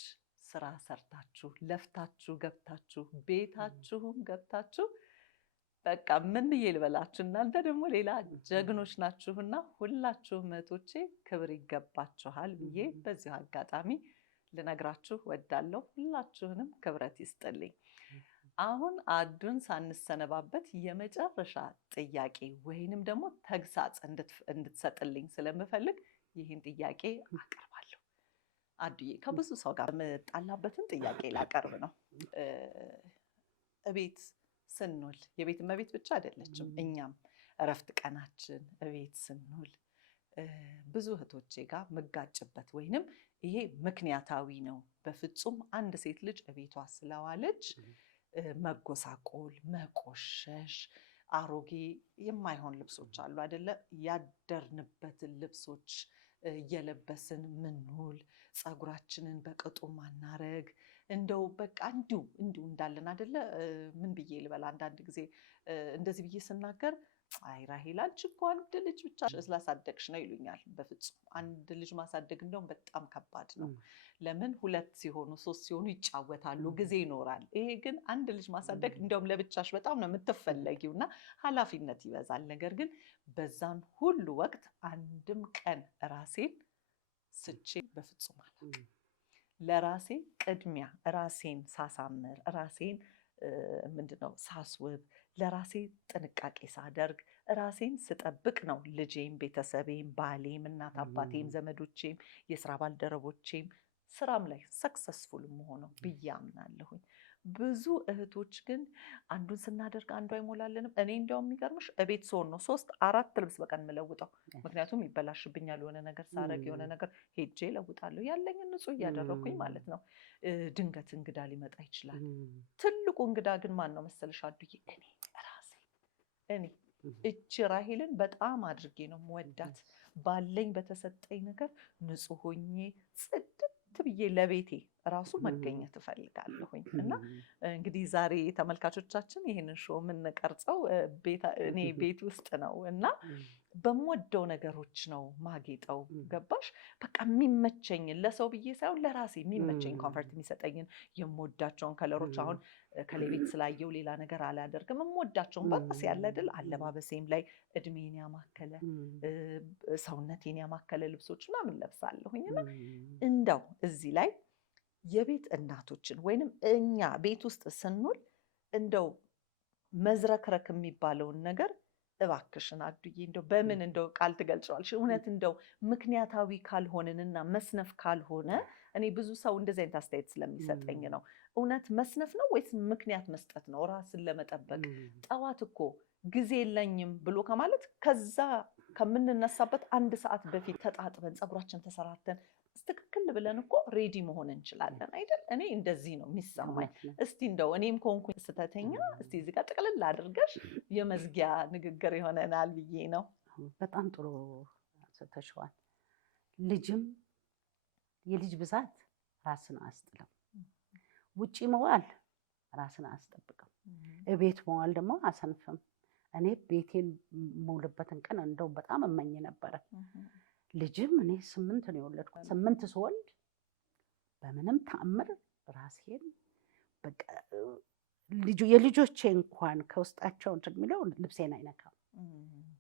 ስራ ሰርታችሁ ለፍታችሁ ገብታችሁ ቤታችሁም ገብታችሁ በቃ ምን ብዬ ልበላችሁ፣ እናንተ ደግሞ ሌላ ጀግኖች ናችሁና ሁላችሁም እህቶቼ ክብር ይገባችኋል ብዬ በዚሁ አጋጣሚ ልነግራችሁ ወዳለሁ። ሁላችሁንም ክብረት ይስጥልኝ። አሁን አዱን ሳንሰነባበት የመጨረሻ ጥያቄ ወይንም ደግሞ ተግሳጽ እንድትሰጥልኝ ስለምፈልግ ይህን ጥያቄ አቀርባለሁ። አዱዬ ከብዙ ሰው ጋር የምጣላበትን ጥያቄ ላቀርብ ነው። እቤት ስንውል የቤት እመቤት ብቻ አይደለችም። እኛም እረፍት ቀናችን እቤት ስንውል ብዙ እህቶቼ ጋር መጋጭበት ወይንም ይሄ ምክንያታዊ ነው፣ በፍጹም አንድ ሴት ልጅ እቤቷ ስለዋለች መጎሳቆል፣ መቆሸሽ፣ አሮጌ የማይሆን ልብሶች አሉ አይደለ? ያደርንበትን ልብሶች እየለበስን ምንውል፣ ፀጉራችንን በቅጡ ማናረግ፣ እንደው በቃ እንዲሁ እንዳለን አይደለ? ምን ብዬ ልበላ? አንዳንድ ጊዜ እንደዚህ ብዬ ስናገር አይ ራሄል አንቺ እኮ አንድ ልጅ ብቻ ስላሳደግሽ ነው ይሉኛል። በፍጹም አንድ ልጅ ማሳደግ እንደውም በጣም ከባድ ነው። ለምን ሁለት ሲሆኑ ሶስት ሲሆኑ ይጫወታሉ፣ ጊዜ ይኖራል። ይሄ ግን አንድ ልጅ ማሳደግ እንደውም ለብቻሽ በጣም ነው የምትፈለጊው እና ኃላፊነት ይበዛል። ነገር ግን በዛን ሁሉ ወቅት አንድም ቀን ራሴን ስቼ በፍጹም አላውቅም። ለራሴ ቅድሚያ ራሴን ሳሳምር፣ ራሴን ምንድነው ሳስውብ፣ ለራሴ ጥንቃቄ ሳደርግ፣ ራሴን ስጠብቅ ነው ልጄም፣ ቤተሰቤም፣ ባሌም፣ እናት አባቴም፣ ዘመዶቼም፣ የስራ ባልደረቦቼም ስራም ላይ ሰክሰስፉል መሆነው ብዬ አምናለሁኝ። ብዙ እህቶች ግን አንዱን ስናደርግ አንዱ አይሞላልንም። እኔ እንዲያውም የሚገርምሽ እቤት ስሆን ነው 3-4 ልብስ በቀን የምለውጠው። ምክንያቱም ይበላሽብኛል፣ የሆነ ነገር ሳረግ የሆነ ነገር ሄጄ እለውጣለሁ፣ ያለኝን ንጹህ እያደረኩኝ ማለት ነው። ድንገት እንግዳ ሊመጣ ይችላል። ትልቁ እንግዳ ግን ማን ነው መሰለሽ አዱዬ? እኔ ራሴ። እኔ እቺ ራሄልን በጣም አድርጌ ነው የምወዳት። ባለኝ በተሰጠኝ ነገር ንጹህ ሆኜ ጽድት ብዬ ለቤቴ ራሱ መገኘት እፈልጋለሁኝ። እና እንግዲህ ዛሬ ተመልካቾቻችን ይህንን ሾው የምንቀርጸው እኔ ቤት ውስጥ ነው እና በምወደው ነገሮች ነው ማጌጠው። ገባሽ? በቃ የሚመቸኝን ለሰው ብዬ ሳይሆን ለራሴ የሚመቸኝ ኮንፈርት የሚሰጠኝን የምወዳቸውን ከለሮች አሁን ከሌቤት ስላየው ሌላ ነገር አላደርግም። የምወዳቸውን በራሴ ያለ አይደል አለባበሴም ላይ እድሜን ያማከለ ሰውነቴን ያማከለ ልብሶች ምናምን ለብሳለሁኝ። እና እንደው እዚህ ላይ የቤት እናቶችን ወይንም እኛ ቤት ውስጥ ስንውል እንደው መዝረክረክ የሚባለውን ነገር እባክሽን አዱዬ እንደው በምን እንደው ቃል ትገልጫዋለሽ? እውነት እንደው ምክንያታዊ ካልሆንንና መስነፍ ካልሆነ እኔ ብዙ ሰው እንደዚህ አይነት አስተያየት ስለሚሰጠኝ ነው። እውነት መስነፍ ነው ወይስ ምክንያት መስጠት ነው ራስን ለመጠበቅ? ጠዋት እኮ ጊዜ የለኝም ብሎ ከማለት ከዛ ከምንነሳበት 1 ሰዓት በፊት ተጣጥበን ፀጉራችን ተሰራርተን ትክክል ብለን እኮ ሬዲ መሆን እንችላለን አይደል? እኔ እንደዚህ ነው የሚሰማኝ። እስቲ እንደው እኔም ከሆንኩኝ ስተተኛ እስቲ እዚህ ጋር ጥቅልል አድርገሽ የመዝጊያ ንግግር ይሆነናል ብዬ ነው። በጣም ጥሩ ስተሽዋል። ልጅም የልጅ ብዛት ራስን አያስጥልም። ውጪ መዋል ራስን አያስጠብቅም። እቤት መዋል ደግሞ አሰንፍም። እኔ ቤቴን የምውልበትን ቀን እንደው በጣም እመኝ ነበረ። ልጅም እኔ 8 ነው የወለድኩት። 8 ስወልድ በምንም ተአምር ራሴን በቃ የልጆቼ እንኳን ከውስጣቸው እንትን የሚለው ልብሴን አይነካም።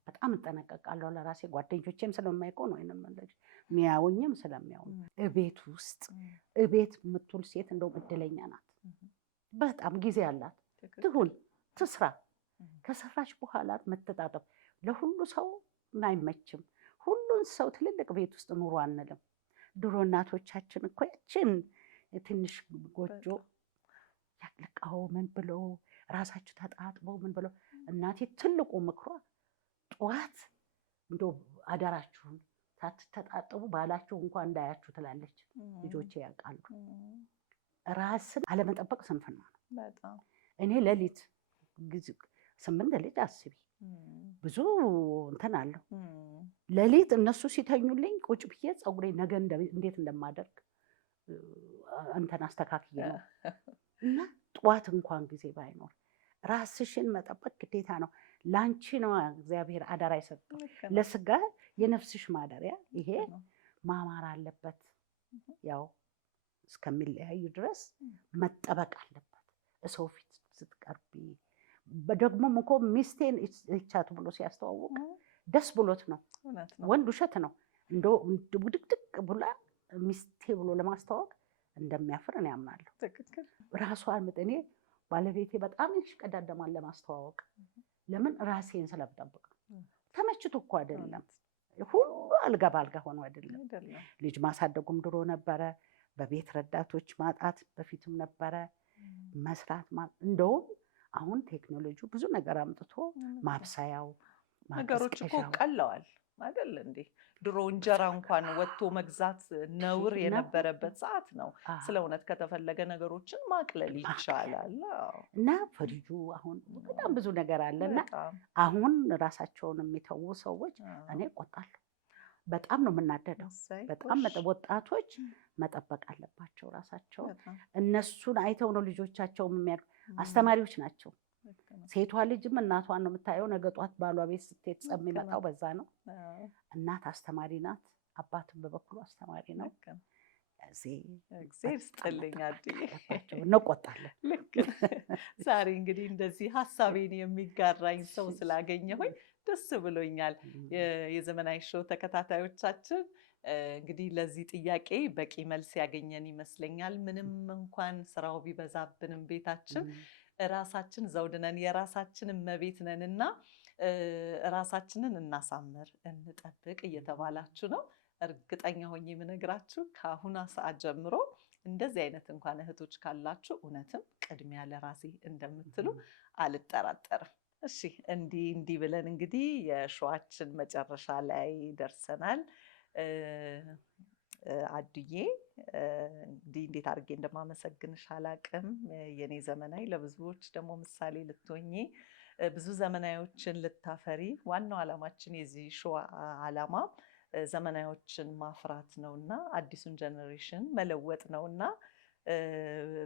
በጣም እጠነቀቃለሁ ለራሴ። ጓደኞቼም ስለማይቆን ወይንም ሚያውኝም ስለሚያውኝ እቤት ውስጥ እቤት የምትውል ሴት እንደውም እድለኛ ናት። በጣም ጊዜ አላት። ትሁን ትስራ። ከሰራች በኋላ መተጣጠብ ለሁሉ ሰው አይመችም። ሁሉን ሰው ትልልቅ ቤት ውስጥ ኑሮ አንልም። ድሮ እናቶቻችን እኮ ያችን ትንሽ ጎጆ ያቅልቀው ምን ብለው ራሳችሁ ተጣጥበው ምን ብለው እናቴ ትልቁ ምክሯ ጠዋት እንደው አደራችሁን ሳትተጣጥቡ ባላችሁ እንኳን እንዳያችሁ ትላለች። ልጆቼ ያውቃሉ። ራስን አለመጠበቅ ስንፍና ነው። እኔ ሌሊት 8 ልጅ አስቢ ብዙ እንትን አለው። ሌሊት እነሱ ሲተኙልኝ ቁጭ ብዬ ፀጉሬ ነገ እንዴት እንደማደርግ እንትን አስተካክዬ ነው። እና ጠዋት እንኳን ጊዜ ባይኖር ራስሽን መጠበቅ ግዴታ ነው። ላንቺ ነው እግዚአብሔር አደራ የሰጠው። ለስጋ የነፍስሽ ማደሪያ ይሄ ማማር አለበት። ያው እስከሚለያዩ ድረስ መጠበቅ አለበት። ሰው ፊት ስትቀርቢ ደግሞም እኮ ሚስቴን ይቻት ብሎ ሲያስተዋውቅ ደስ ብሎት ነው። ወንድ ውሸት ነው። እንደው ድብድቅ ብላ ሚስቴ ብሎ ለማስተዋወቅ እንደሚያፍር እኔ አምናለሁ። ራሷን እኔ ባለቤቴ በጣም ይሽቀዳደማል ለማስተዋወቅ። ለምን? ራሴን ስለምጠብቅ ነው። ተመችቶ እኮ አይደለም ሁሉ አልጋ ባልጋ ሆኖ አይደለም። ልጅ ማሳደጉም ድሮ ነበረ። በቤት ረዳቶች ማጣት በፊትም ነበረ። መስራት እንደውም አሁን ቴክኖሎጂው ብዙ ነገር አምጥቶ ማብሰያው ነገሮች እኮ ቀለዋል አይደል እንዴ? ድሮ እንጀራ እንኳን ወጥቶ መግዛት ነውር የነበረበት ሰዓት ነው። ስለ እውነት ከተፈለገ ነገሮችን ማቅለል ይቻላል። እና ፍሪጁ አሁን በጣም ብዙ ነገር አለና አሁን ራሳቸውን የሚተዉ ሰዎች እኔ እቆጣለሁ። በጣም ነው የምናደደው። በጣም ወጣቶች መጠበቅ አለባቸው ራሳቸው። እነሱን አይተው ነው ልጆቻቸው የሚያድጉ። አስተማሪዎች ናቸው። ሴቷ ልጅም እናቷን ነው የምታየው። ነገ ጧት ባሏ ቤት ስትሄድ ጸብ የሚመጣው በዛ ነው። እናት አስተማሪ ናት። አባትም በበኩሉ አስተማሪ ነው። እግዚአብሔር ይስጥልኝ አድዬ። እንቆጣለን። ልክ ዛሬ እንግዲህ እንደዚህ ሀሳቤን የሚጋራኝ ሰው ስላገኘሁኝ ደስ ብሎኛል። የዘመናዊ ሾው ተከታታዮቻችን እንግዲህ ለዚህ ጥያቄ በቂ መልስ ያገኘን ይመስለኛል። ምንም እንኳን ስራው ቢበዛብንም ቤታችን ራሳችን ዘውድ ነን፣ የራሳችን እመቤት ነን እና ራሳችንን እናሳምር፣ እንጠብቅ እየተባላችሁ ነው። እርግጠኛ ሆኜ የምነግራችሁ ከአሁኗ ሰዓት ጀምሮ እንደዚህ አይነት እንኳን እህቶች ካላችሁ እውነትም ቅድሚያ ለራሴ እንደምትሉ አልጠራጠርም። እሺ እንዲህ ብለን እንግዲህ የሾዋችን መጨረሻ ላይ ደርሰናል። አድዬ እንዴት አድርጌ እንደማመሰግንሽ አላቅም። የኔ ዘመናዊ ለብዙዎች ደግሞ ምሳሌ ልትሆኚ ብዙ ዘመናዊዎችን ልታፈሪ ዋናው ዓላማችን የዚህ ሾው ዓላማ ዘመናዊዎችን ማፍራት ነውና አዲሱን ጀነሬሽን መለወጥ ነውና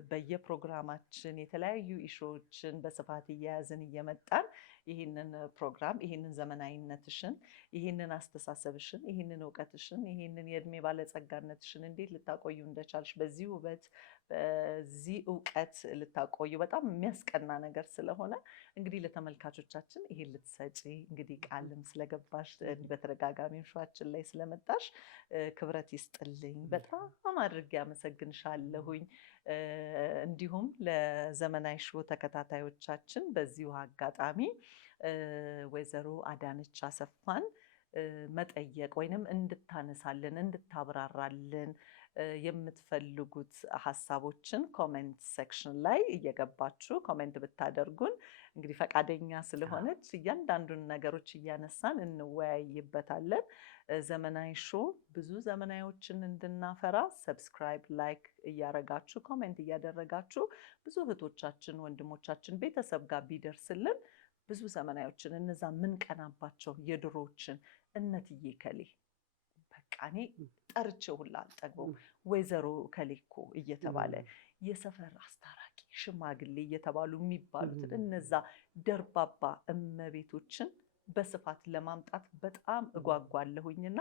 በየፕሮግራማችን የተለያዩ ኢሹዎችን በስፋት እየያዝን እየመጣን ይህንን ፕሮግራም ይህንን ዘመናዊነትሽን ይህንን አስተሳሰብሽን ይህንን እውቀትሽን ይህንን የእድሜ ባለጸጋነትሽን እንዴት ልታቆዩ እንደቻልሽ በዚህ ውበት በዚህ እውቀት ልታቆዩ በጣም የሚያስቀና ነገር ስለሆነ እንግዲህ ለተመልካቾቻችን ይሄን ልትሰጪ እንግዲህ ቃልም ስለገባሽ በተደጋጋሚ ሾዋችን ላይ ስለመጣሽ ክብረት ይስጥልኝ። በጣም አድርጌ አመሰግንሻለሁኝ። እንዲሁም ለዘመናዊ ሾው ተከታታዮቻችን በዚሁ አጋጣሚ ወይዘሮ አዳነች አሰፋን መጠየቅ ወይንም እንድታነሳልን እንድታብራራልን የምትፈልጉት ሀሳቦችን ኮሜንት ሴክሽን ላይ እየገባችሁ ኮሜንት ብታደርጉን እንግዲህ ፈቃደኛ ስለሆነች እያንዳንዱን ነገሮች እያነሳን እንወያይበታለን። ዘመናዊ ሾው ብዙ ዘመናዊዎችን እንድናፈራ ሰብስክራይብ፣ ላይክ እያረጋችሁ ኮሜንት እያደረጋችሁ ብዙ እህቶቻችን ወንድሞቻችን ቤተሰብ ጋር ቢደርስልን ብዙ ዘመናዊዎችን እነዛ ምንቀናባቸው የድሮዎችን እነትዬ ከሌ በቃ እኔ ጠርቼው ሁላ አልጠግበውም ወይዘሮ ከሌ እኮ እየተባለ የሰፈር አስታራቂ ሽማግሌ እየተባሉ የሚባሉትን እነዛ ደርባባ እመቤቶችን በስፋት ለማምጣት በጣም እጓጓለሁኝና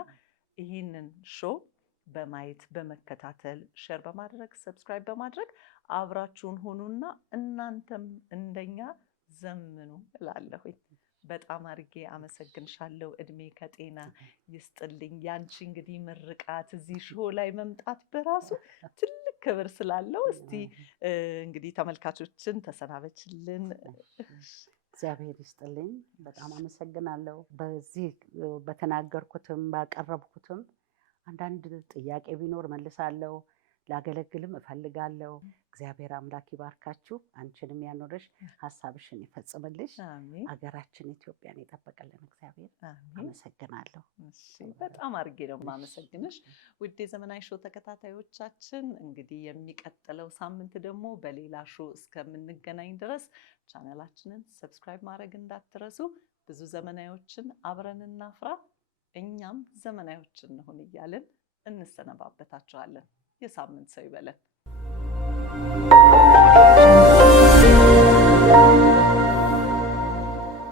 ይህንን ሾው በማየት በመከታተል ሼር በማድረግ ሰብስክራይብ በማድረግ አብራችሁን ሆኑና እናንተም እንደኛ ዘምኑ እላለሁኝ። በጣም አድርጌ አመሰግንሻለሁ። እድሜ ከጤና ይስጥልኝ። ያንቺ እንግዲህ ምርቃት እዚህ ሾው ላይ መምጣት በራሱ ትልቅ ክብር ስላለው እስቲ እንግዲህ ተመልካቾችን ተሰናበችልን። እግዚአብሔር ይስጥልኝ። በጣም አመሰግናለሁ። በዚህ በተናገርኩትም ባቀረብኩትም አንዳንድ ጥያቄ ቢኖር መልሳለሁ። ላገለግልም እፈልጋለሁ። እግዚአብሔር አምላክ ይባርካችሁ፣ አንቺንም ያኖርሽ፣ ሀሳብሽን ይፈጽምልሽ፣ አገራችን ኢትዮጵያን ይጠብቅልን እግዚአብሔር። አመሰግናለሁ። በጣም አድርጌ ነው የማመሰግንሽ። ውድ የዘመናዊ ሾው ተከታታዮቻችን እንግዲህ የሚቀጥለው ሳምንት ደግሞ በሌላ ሾው እስከምንገናኝ ድረስ ቻናላችንን ሰብስክራይብ ማድረግ እንዳትረሱ። ብዙ ዘመናዊዎችን አብረን እናፍራ፣ እኛም ዘመናዊዎችን እንሁን እያልን እንሰነባበታችኋለን። የሳምንት ሰው ይበለን።